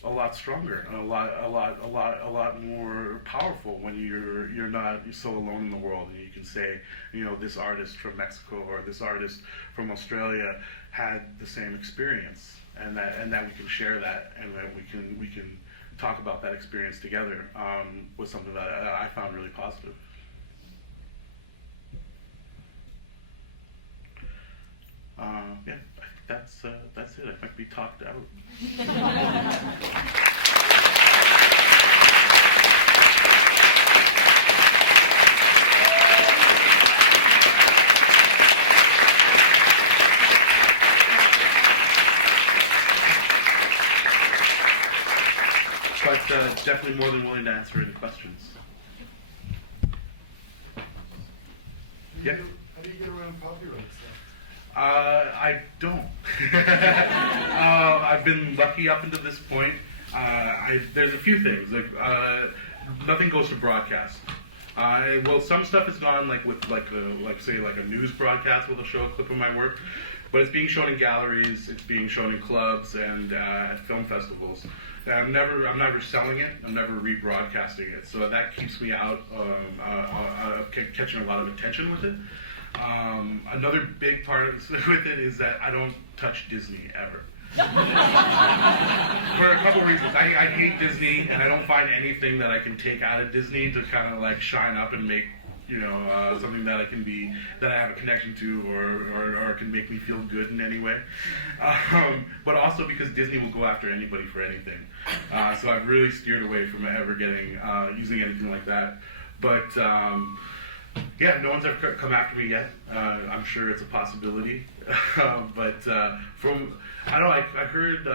a lot stronger and a lot more powerful when you're so alone in the world, and you can say, this artist from Mexico or this artist from Australia had the same experience, and that we can share that, and that we can talk about that experience together, was something that I found really positive. Yeah, I think that's it. I might be talked out. But definitely more than willing to answer any questions. Yeah. How do you get around copyright stuff? I don't. I've been lucky up until this point. There's a few things. Like nothing goes to broadcast. Well, some stuff is done like with say a news broadcast where they'll show a clip of my work, but it's being shown in galleries, it's being shown in clubs and at film festivals. I'm never selling it. I'm never rebroadcasting it. So that keeps me out of catching a lot of attention with it. Another big part with it is that I don't touch Disney ever. For a couple of reasons. I hate Disney, and I don't find anything that I can take out of Disney to kind of like shine up and make, something that I have a connection to, or can make me feel good in any way. But also because Disney will go after anybody for anything. So I've really steered away from ever using anything like that. But yeah, no one's ever come after me yet. I'm sure it's a possibility. But I heard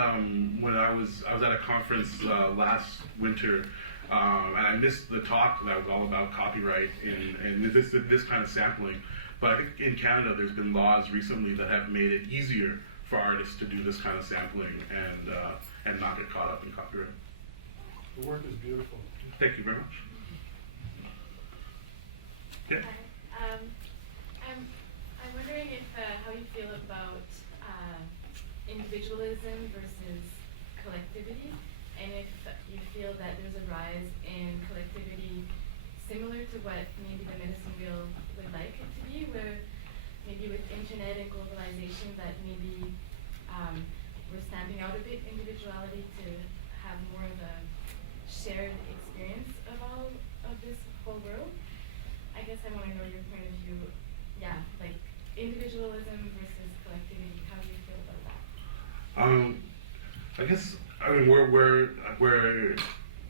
when I was at a conference last winter, and I missed the talk that was all about copyright and this kind of sampling. But I think in Canada there's been laws recently that have made it easier for artists to do this kind of sampling and not get caught up in copyright. The work is beautiful. Thank you very much. Yeah. Hi. I'm wondering how you feel about individualism versus collectivity, and if you feel that there's a rise in collectivity similar to what maybe the medicine wheel would like it to be, where maybe with internet and globalization that maybe we're stamping out a bit individuality to have more of a shared experience of all of this whole world. I guess I want to know your point of view, like individualism versus collectivity. How do you feel about that? Where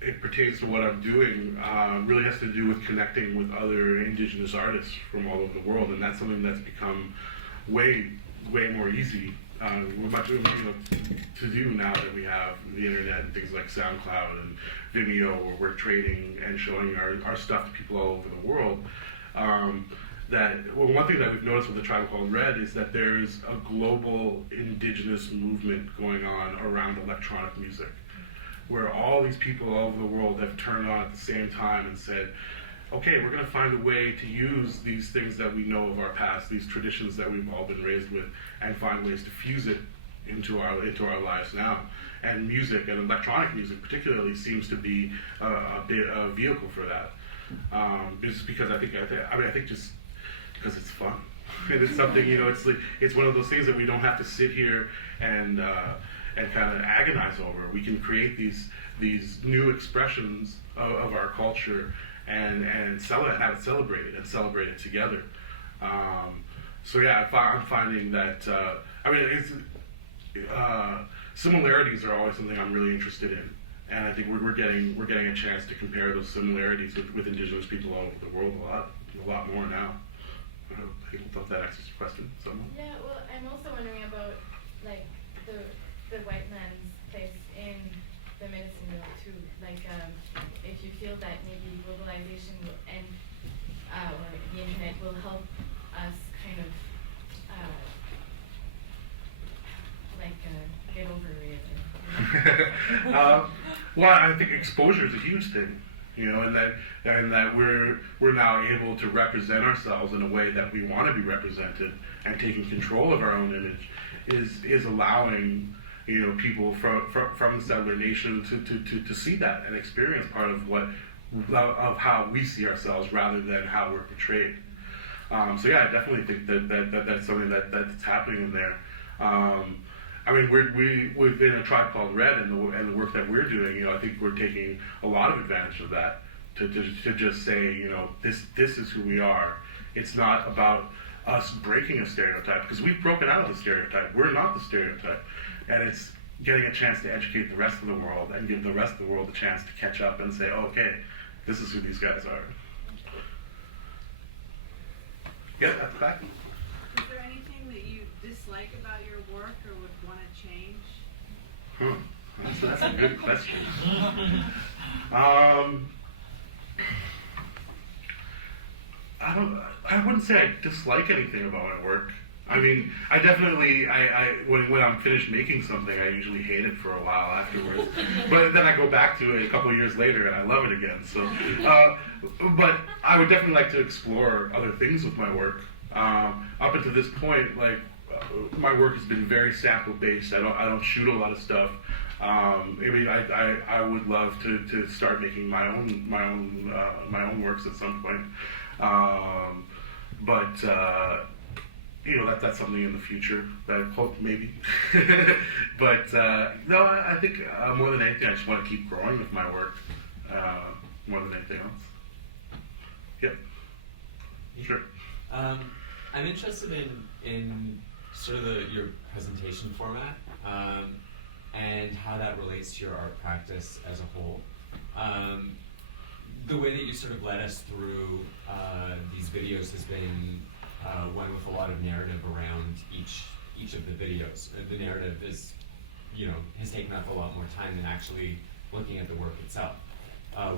it pertains to what I'm doing really has to do with connecting with other Indigenous artists from all over the world, and that's something that's become way more easy. Much to do now that we have the internet and things like SoundCloud and Vimeo, where we're trading and showing our stuff to people all over the world. One thing that we've noticed with the Tribe Called Red is that there's a global Indigenous movement going on around electronic music, where all these people all over the world have turned on at the same time and said, okay, we're going to find a way to use these things that we know of our past, these traditions that we've all been raised with, and find ways to fuse it into our lives now. And music, and electronic music particularly, seems to be a vehicle for that. Just because I think just because it's fun. And it's something, it's one of those things that we don't have to sit here and kind of agonize over. We can create these new expressions of our culture and have it celebrated and celebrate it together. So yeah, I'm finding that similarities are always something I'm really interested in, and I think we're getting a chance to compare those similarities with Indigenous people all over the world a lot more now. I hope that answers your question somewhat. Yeah, well, I'm also wondering about like the white man's place in the medicine wheel too. Like, if you feel that maybe globalization and or the internet will help us kind of get over it. Well, I think exposure is a huge thing, and that we're now able to represent ourselves in a way that we want to be represented, and taking control of our own image is allowing people from the settler nation to see that and experience part of how we see ourselves rather than how we're portrayed. So yeah, I definitely think that's something that's happening in there. We've been a Tribe Called Red, and the work that we're doing, I think we're taking a lot of advantage of that to just say, this is who we are. It's not about us breaking a stereotype, because we've broken out of the stereotype. We're not the stereotype. And it's getting a chance to educate the rest of the world and give the rest of the world a chance to catch up and say, oh, okay, this is who these guys are. Yeah, at the back. Is there anything that you dislike about your work or would want to change? That's a good question. I wouldn't say I dislike anything about my work. I mean, I definitely, when I'm finished making something, I usually hate it for a while afterwards. But then I go back to it a couple of years later and I love it again. So, but I would definitely like to explore other things with my work. Up until this point, like, my work has been very sample based. I don't shoot a lot of stuff. I mean, I would love to start making my own works at some point. But you know, that's something in the future that I hope maybe. But no, I think more than anything, I just want to keep growing with my work more than anything else. Yep. Sure. I'm interested in sort of your presentation format and how that relates to your art practice as a whole. The way that you sort of led us through these videos has been one with a lot of narrative around each of the videos. The narrative is, you know, has taken up a lot more time than actually looking at the work itself,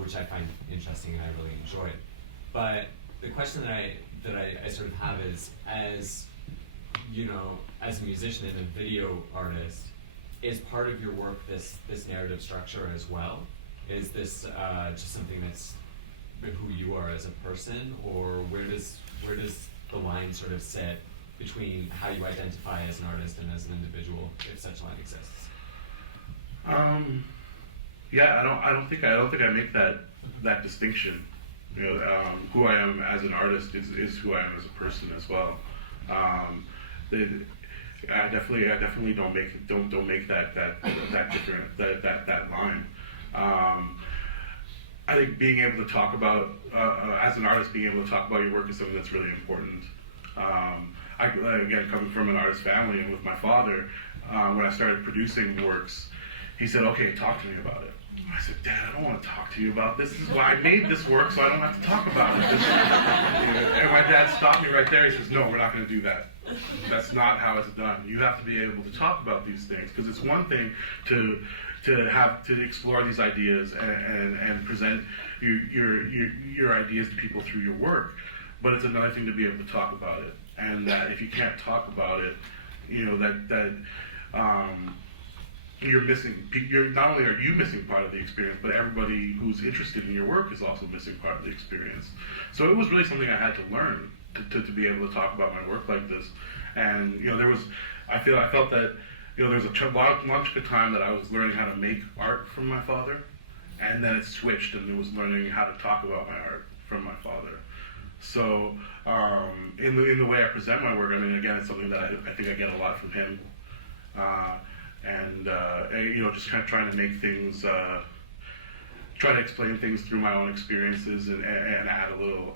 which I find interesting and I really enjoy. But the question that I sort of have is, as you know, as a musician and a video artist, is part of your work this narrative structure as well? Is this just something that's who you are as a person, or where does the line sort of sit between how you identify as an artist and as an individual, if such line exists? Yeah, I don't think I make that distinction. You know, who I am as an artist is who I am as a person as well. I definitely don't make that different that line. I think being able to talk about, as an artist, being able to talk about your work is something that's really important. Again, coming from an artist family and with my father, when I started producing works, he said, "Okay, talk to me about it." I said, "Dad, I don't want to talk to you about this. This is why I made this work, so I don't have to talk about it." And my dad stopped me right there. He says, "No, we're not going to do that. That's not how it's done. You have to be able to talk about these things, because it's one thing to explore these ideas and present your ideas to people through your work, but it's another thing to be able to talk about it. And that if you can't talk about it, you know, that you're missing. Not only are you missing part of the experience, but everybody who's interested in your work is also missing part of the experience. So it was really something I had to learn to be able to talk about my work like this. And you know, I felt that, you know, there was a long time that I was learning how to make art from my father, and then it switched, and it was learning how to talk about my art from my father. So in the way I present my work, I mean, again, it's something that I think I get a lot from him, and you know, just kind of trying to make things, try to explain things through my own experiences, and add a little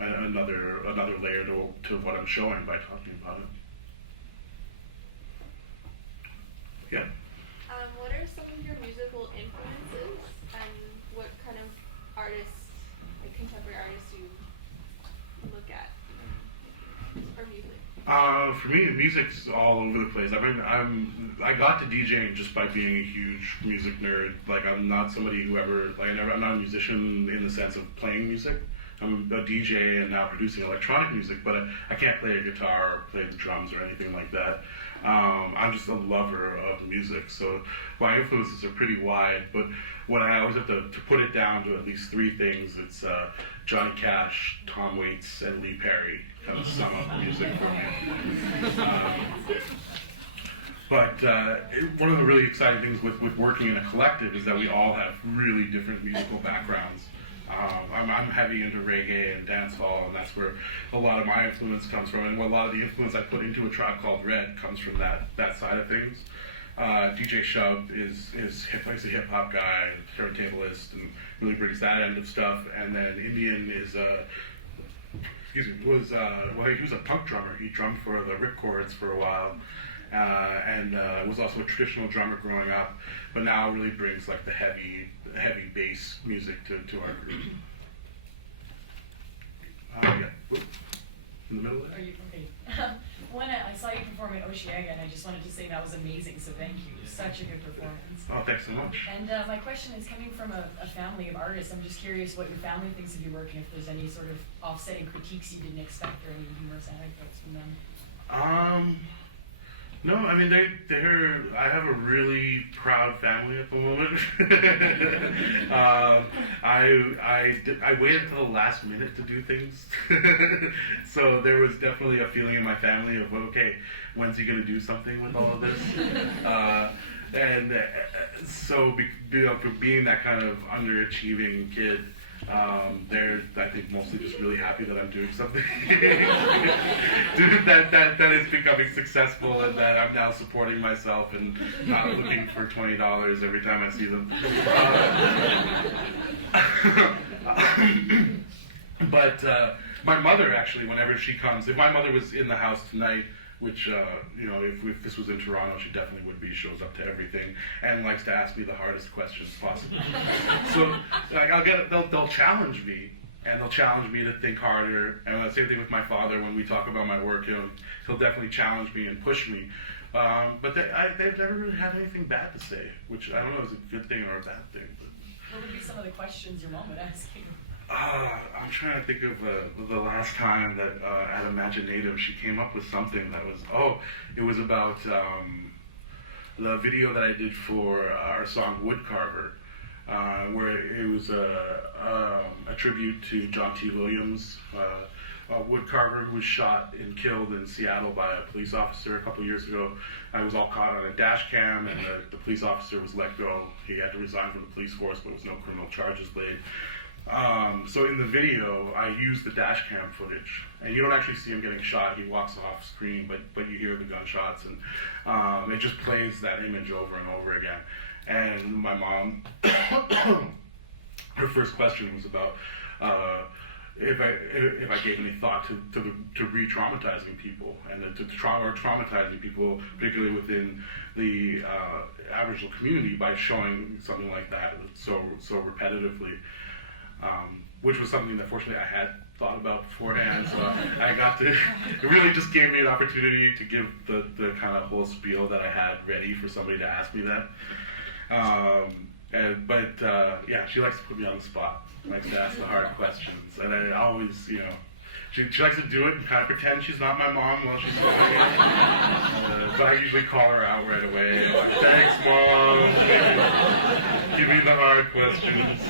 another layer to what I'm showing by talking about it. Yeah. What are some of your musical influences, and what kind of artists, like contemporary artists, you look at for music? For me, music's all over the place. I mean, I got to DJing just by being a huge music nerd. Like, I'm not somebody who ever, like, I'm not a musician in the sense of playing music. I'm a DJ and now producing electronic music, but I can't play a guitar or play the drums or anything like that. I'm just a lover of music, so my influences are pretty wide, but when I always have to put it down to at least three things, it's Johnny Cash, Tom Waits, and Lee Perry kind of sum up music for me. But one of the really exciting things with working in a collective is that we all have really different musical backgrounds. I'm heavy into reggae and dancehall, and that's where a lot of my influence comes from, and a lot of the influence I put into A Tribe Called Red comes from that side of things. DJ Shub is he's a hip hop guy, turntablist, and really brings that end of stuff. And then Indian is he was a punk drummer. He drummed for the Ripcords for a while, and was also a traditional drummer growing up, but now really brings like the heavy bass music to our group. Yeah. In the middle there? Are you okay? One, I saw you perform at Osheaga, and I just wanted to say that was amazing, so thank you. Such a good performance. Oh, thanks so much. And my question is, coming from a family of artists, I'm just curious what your family thinks of your work, and if there's any sort of offsetting critiques you didn't expect, or any humorous anecdotes from them. No, I mean they're. I have a really proud family at the moment. I waited until the last minute to do things, so there was definitely a feeling in my family of, okay, when's he going to do something with all of this? So being that kind of underachieving kid. They're, I think, mostly just really happy that I'm doing something that is becoming successful, and that I'm now supporting myself and not looking for $20 every time I see them. But my mother, actually, whenever she comes, if my mother was in the house tonight, which, if this was in Toronto, she definitely would be, shows up to everything, and likes to ask me the hardest questions possible. So, they'll challenge me, and they'll challenge me to think harder, and the same thing with my father. When we talk about my work, he'll definitely challenge me and push me. But they've never really had anything bad to say, which I don't know is a good thing or a bad thing. But what would be some of the questions your mom would ask you? I'm trying to think of the last time that at Imaginative she came up with something that was, it was about the video that I did for our song Woodcarver, where it was a tribute to John T. Williams, a woodcarver who was shot and killed in Seattle by a police officer a couple years ago. I was all caught on a dash cam, and the police officer was let go. He had to resign from the police force, but there was no criminal charges laid. So in the video, I used the dash cam footage, and you don't actually see him getting shot. He walks off screen, but you hear the gunshots, and it just plays that image over and over again. And my mom, her first question was about if I gave any thought to re-traumatizing people, and to traumatizing people, particularly within the Aboriginal community, by showing something like that so repetitively. Which was something that fortunately I had thought about beforehand, so I got to, it really just gave me an opportunity to give the kind of whole spiel that I had ready for somebody to ask me that. Yeah, she likes to put me on the spot, likes to ask the hard questions, and I always, she likes to do it and kind of pretend she's not my mom while she's doing it. But I usually call her out right away, like, thanks, Mom, give me the hard questions.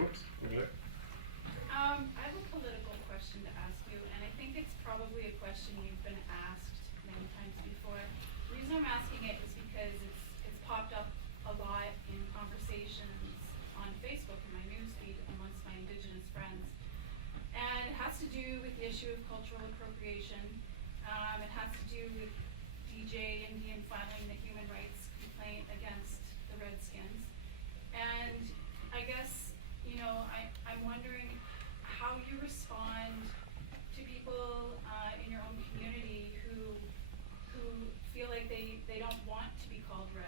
Whoops. I have a political question to ask you, and I think it's probably a question you've been asked many times before. The reason I'm asking it is because it's popped up a lot in conversations on Facebook in my newsfeed amongst my Indigenous friends. And it has to do with the issue of cultural appropriation. It has to do with DJ Indian filing the human rights complaint against the Redskins. And I guess, I'm wondering how you respond to people in your own community who feel like they don't want to be called red.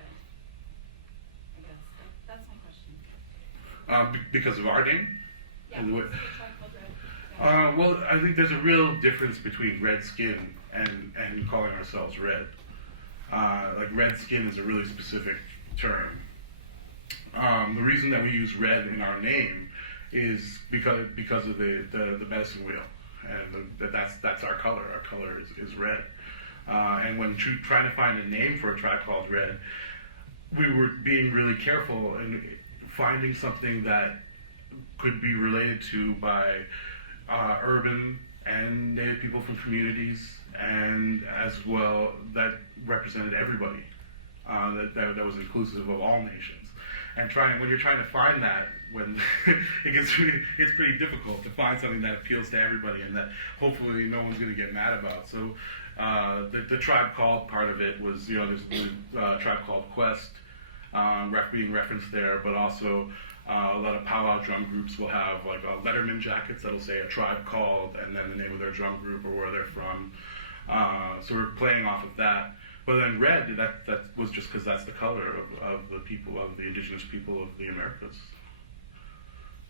I guess that's my question. Because of our name? Yeah, because of the tribe called red. Yeah. Well, I think there's a real difference between red skin and calling ourselves red. Like, red skin is a really specific term. The reason that we use red in our name is because of the medicine wheel, and that's our color. Our color is red. And when trying to find a name for a tribe called Red, we were being really careful in finding something that could be related to by urban and Native people from communities, and as well that represented everybody, that was inclusive of all nations. And when you're trying to find that, when it's pretty difficult to find something that appeals to everybody and that hopefully no one's going to get mad about. So the tribe called part of it was, there's a tribe called Quest being referenced there, but also a lot of powwow drum groups will have like Letterman jackets that'll say a tribe called and then the name of their drum group or where they're from. So we're playing off of that. But then red, that was just because that's the color of the people, of the Indigenous people of the Americas.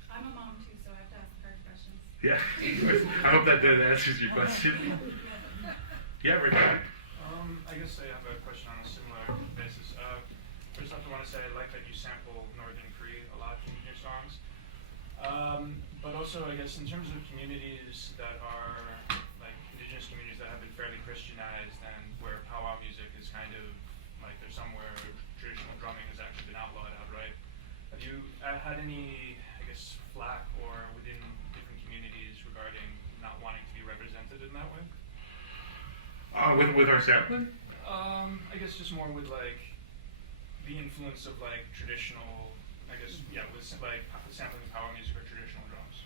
I'm a mom too, so I have to ask hard questions. Yeah, I hope that answers your question. Yeah, Rick. I guess I have a question on a similar basis. First off, I want to say I like that you sample Northern Cree a lot in your songs. But also, I guess, in terms of communities that are like indigenous communities that have been fairly Christianized and where powwow music is kind of like there's somewhere traditional drumming has actually been outlawed outright. Have you had any, I guess, flack or within different communities regarding not wanting to be represented in that way? With our sampling? I guess just more with like the influence of like traditional, I guess, yeah, with like sampling of power music or traditional drums.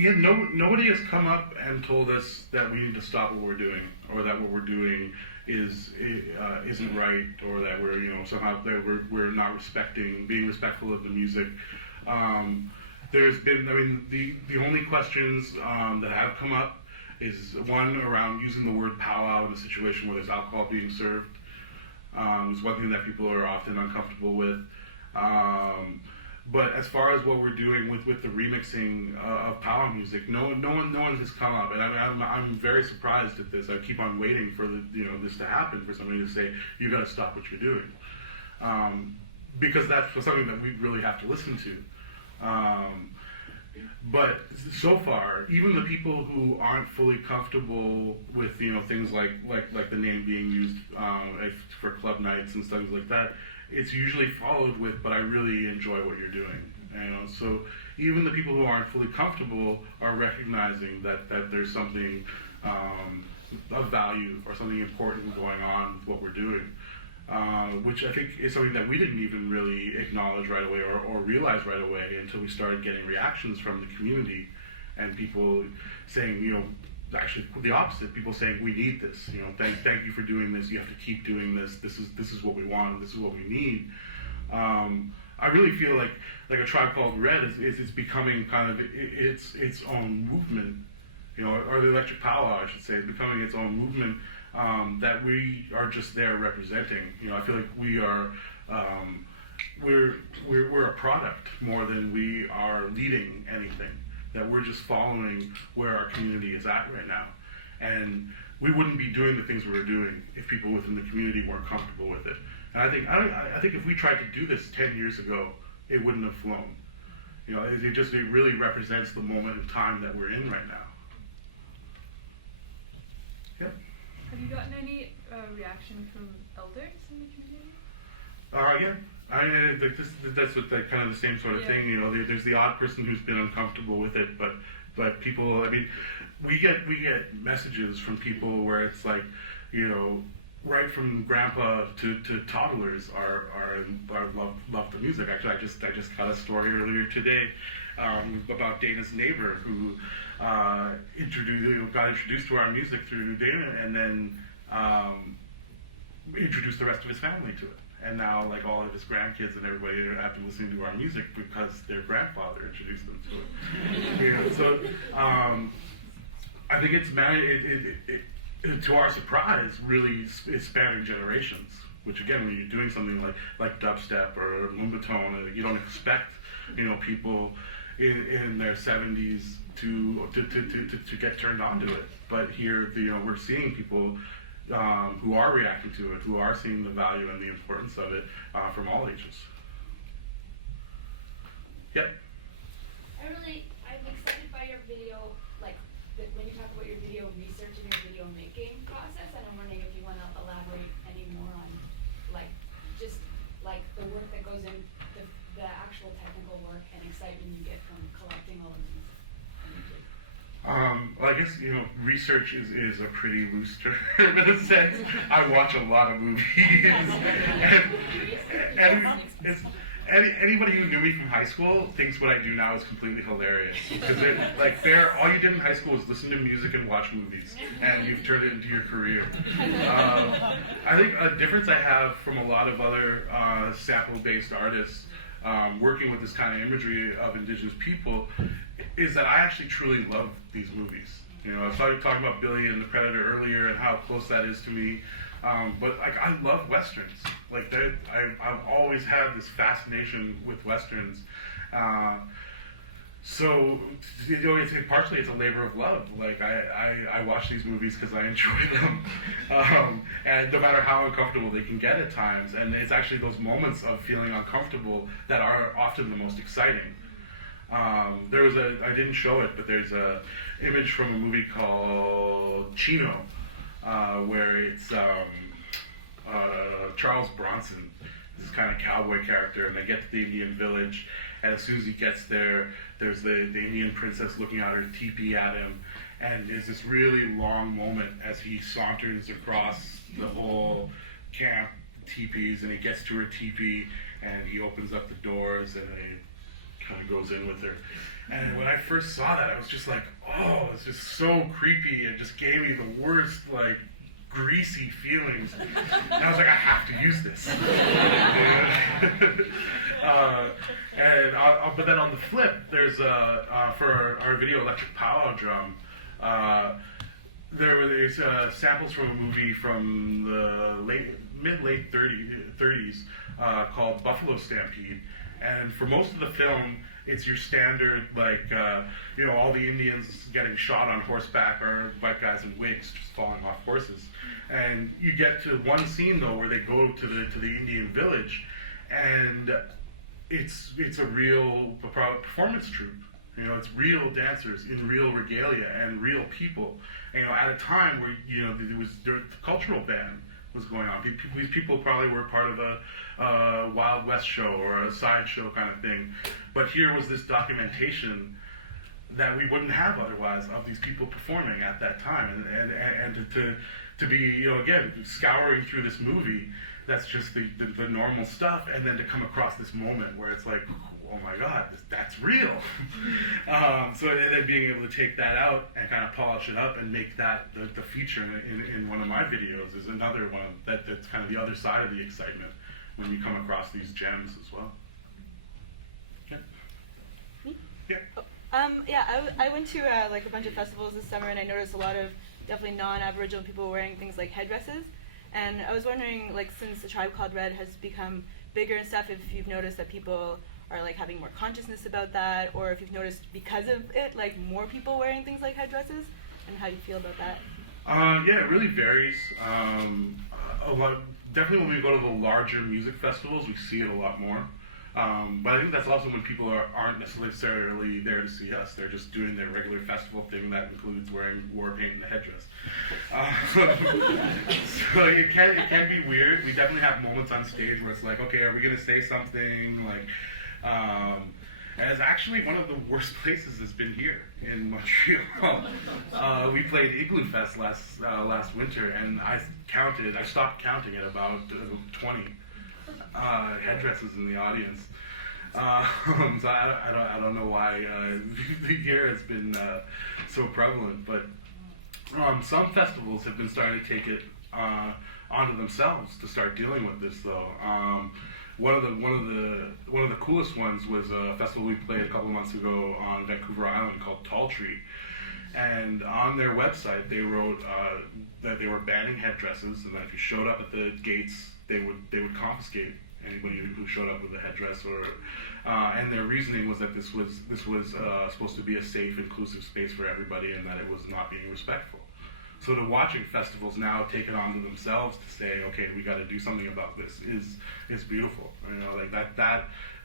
Yeah, nobody has come up and told us that we need to stop what we're doing, or that what we're doing isn't right, or that we're somehow that we're not being respectful of the music. There's been, the only questions that have come up is one around using the word powwow in a situation where there's alcohol being served. It's one thing that people are often uncomfortable with. But as far as what we're doing with the remixing of powwow music, no one has come up, and I'm very surprised at this. I keep on waiting for this to happen, for somebody to say you got to stop what you're doing, because that's something that we really have to listen to. But so far, even the people who aren't fully comfortable with things like the name being used for club nights and things like that, it's usually followed with, but I really enjoy what you're doing. So even the people who aren't fully comfortable are recognizing that there's something of value or something important going on with what we're doing, which I think is something that we didn't even really acknowledge right away or realize right away until we started getting reactions from the community and people saying, actually the opposite, people saying we need this, thank you for doing this, you have to keep doing this, this is what we want, this is what we need. I really feel like A Tribe Called Red is becoming kind of its own movement, or the Electric Powwow, I should say, is becoming its own movement that we are just there representing. I feel like we are we're a product more than we are leading anything. That we're just following where our community is at right now. And we wouldn't be doing the things we were doing if people within the community weren't comfortable with it. And I think if we tried to do this 10 years ago, it wouldn't have flown. It really represents the moment of time that we're in right now. Yep. Have you gotten any reaction from elders in the community? Yeah. That's what kind of the same sort of thing. There's the odd person who's been uncomfortable with it, but people. We get messages from people where it's like, right from grandpa to toddlers love the music. Actually, I just got a story earlier today about Dana's neighbor who got introduced to our music through Dana, and then introduced the rest of his family to it. And now, like, all of his grandkids and everybody have been listening to our music because their grandfather introduced them to it. So I think it's to our surprise, really is spanning generations. Which again, when you're doing something like dubstep or moombahton, you don't expect people in their 70s to get turned on to it. But here, we're seeing people who are reacting to it, who are seeing the value and the importance of it from all ages. Yep. I'm excited by your video, when you talk about your video research and your video making process, and I'm wondering if you want to elaborate any more on, just the work that goes in, the actual technical work and excitement you get from collecting all of these images. Well, I guess, research is a pretty loose term in a sense. I watch a lot of movies. and anybody who knew me from high school thinks what I do now is completely hilarious. Because all you did in high school was listen to music and watch movies, and you've turned it into your career. I think a difference I have from a lot of other sample-based artists working with this kind of imagery of indigenous people is that I actually truly love these movies. I started talking about Billy and the Predator earlier and how close that is to me. But I love Westerns. I've always had this fascination with Westerns. So partially it's a labor of love. I watch these movies because I enjoy them, and no matter how uncomfortable they can get at times, and it's actually those moments of feeling uncomfortable that are often the most exciting. I didn't show it, but there's a image from a movie called Chino, where it's Charles Bronson, this kind of cowboy character, and they get to the Indian village, and as soon as he gets there, there's the Indian princess looking out her teepee at him, and there's this really long moment as he saunters across the whole camp teepees, and he gets to her teepee, and he opens up the doors, and he kind of goes in with her. And when I first saw that, I was just like, oh, it's just so creepy, and just gave me the worst, like, greasy feelings. And I was like, I have to use this. But then on the flip, there's for our video electric powwow drum, there's samples from a movie from the mid-late 30s called Buffalo Stampede. And for most of the film, it's your standard, like, all the Indians getting shot on horseback or white guys in wigs just falling off horses. And you get to one scene, though, where they go to the Indian village, and it's a real performance troupe. It's real dancers in real regalia and real people. At a time where, the cultural ban was going on. These people probably were part of a Wild West show or a sideshow kind of thing. But here was this documentation that we wouldn't have otherwise of these people performing at that time. And to be, again, scouring through this movie, that's just the normal stuff. And then to come across this moment where it's like, oh my God, that's real. So then being able to take that out and kind of polish it up and make that the feature in one of my videos is another one that's kind of the other side of the excitement when you come across these gems as well. I went to like a bunch of festivals this summer, and I noticed a lot of definitely non-Aboriginal people wearing things like headdresses. And I was wondering, like, since the Tribe Called Red has become bigger and stuff, if you've noticed that people are like having more consciousness about that, or if you've noticed because of it, like more people wearing things like headdresses, and how you feel about that. Yeah, it really varies. Definitely when we go to the larger music festivals, we see it a lot more. But I think that's also when people aren't necessarily there to see us. They're just doing their regular festival thing that includes wearing war paint and a headdress. So it can be weird. We definitely have moments on stage where it's like, okay, are we going to say something? Like, and it's actually one of the worst places has been here in Montreal. We played Igloo Fest last winter, and I stopped counting at about 20 headdresses in the audience. So I don't know why the year has been so prevalent, but some festivals have been starting to take it onto themselves to start dealing with this, though. One of the coolest ones was a festival we played a couple of months ago on Vancouver Island called Tall Tree, and on their website they wrote that they were banning headdresses, and that if you showed up at the gates, they would confiscate anybody who showed up with a headdress, and their reasoning was that this was supposed to be a safe, inclusive space for everybody, and that it was not being respectful. So to watching festivals now take it onto themselves to say, okay, we got to do something about this is beautiful. Like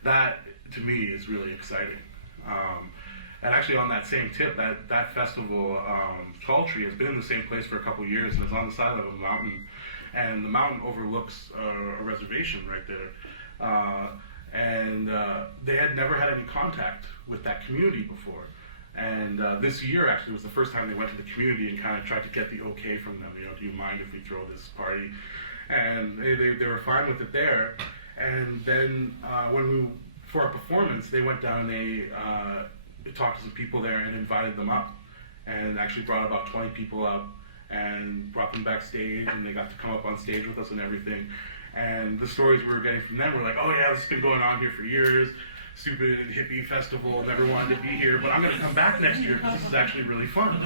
that to me is really exciting. And actually, on that same tip, that festival, Tall Tree, has been in the same place for a couple of years, and it's on the side of a mountain, and the mountain overlooks a reservation right there. And they had never had any contact with that community before. And this year actually was the first time they went to the community and kind of tried to get the okay from them. Do you mind if we throw this party? And they were fine with it there. And then for our performance, they went down and they talked to some people there and invited them up, and actually brought about 20 people up and brought them backstage, and they got to come up on stage with us and everything. And the stories we were getting from them were like, oh yeah, this has been going on here for years. Stupid hippie festival, never wanted to be here, but I'm going to come back next year because this is actually really fun.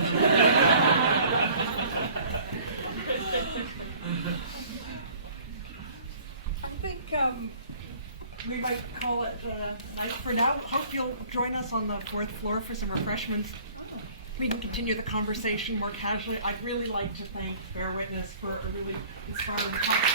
I think we might call it night for now. Hope you'll join us on the 4th floor for some refreshments. We can continue the conversation more casually. I'd really like to thank Bear Witness for a really inspiring talk.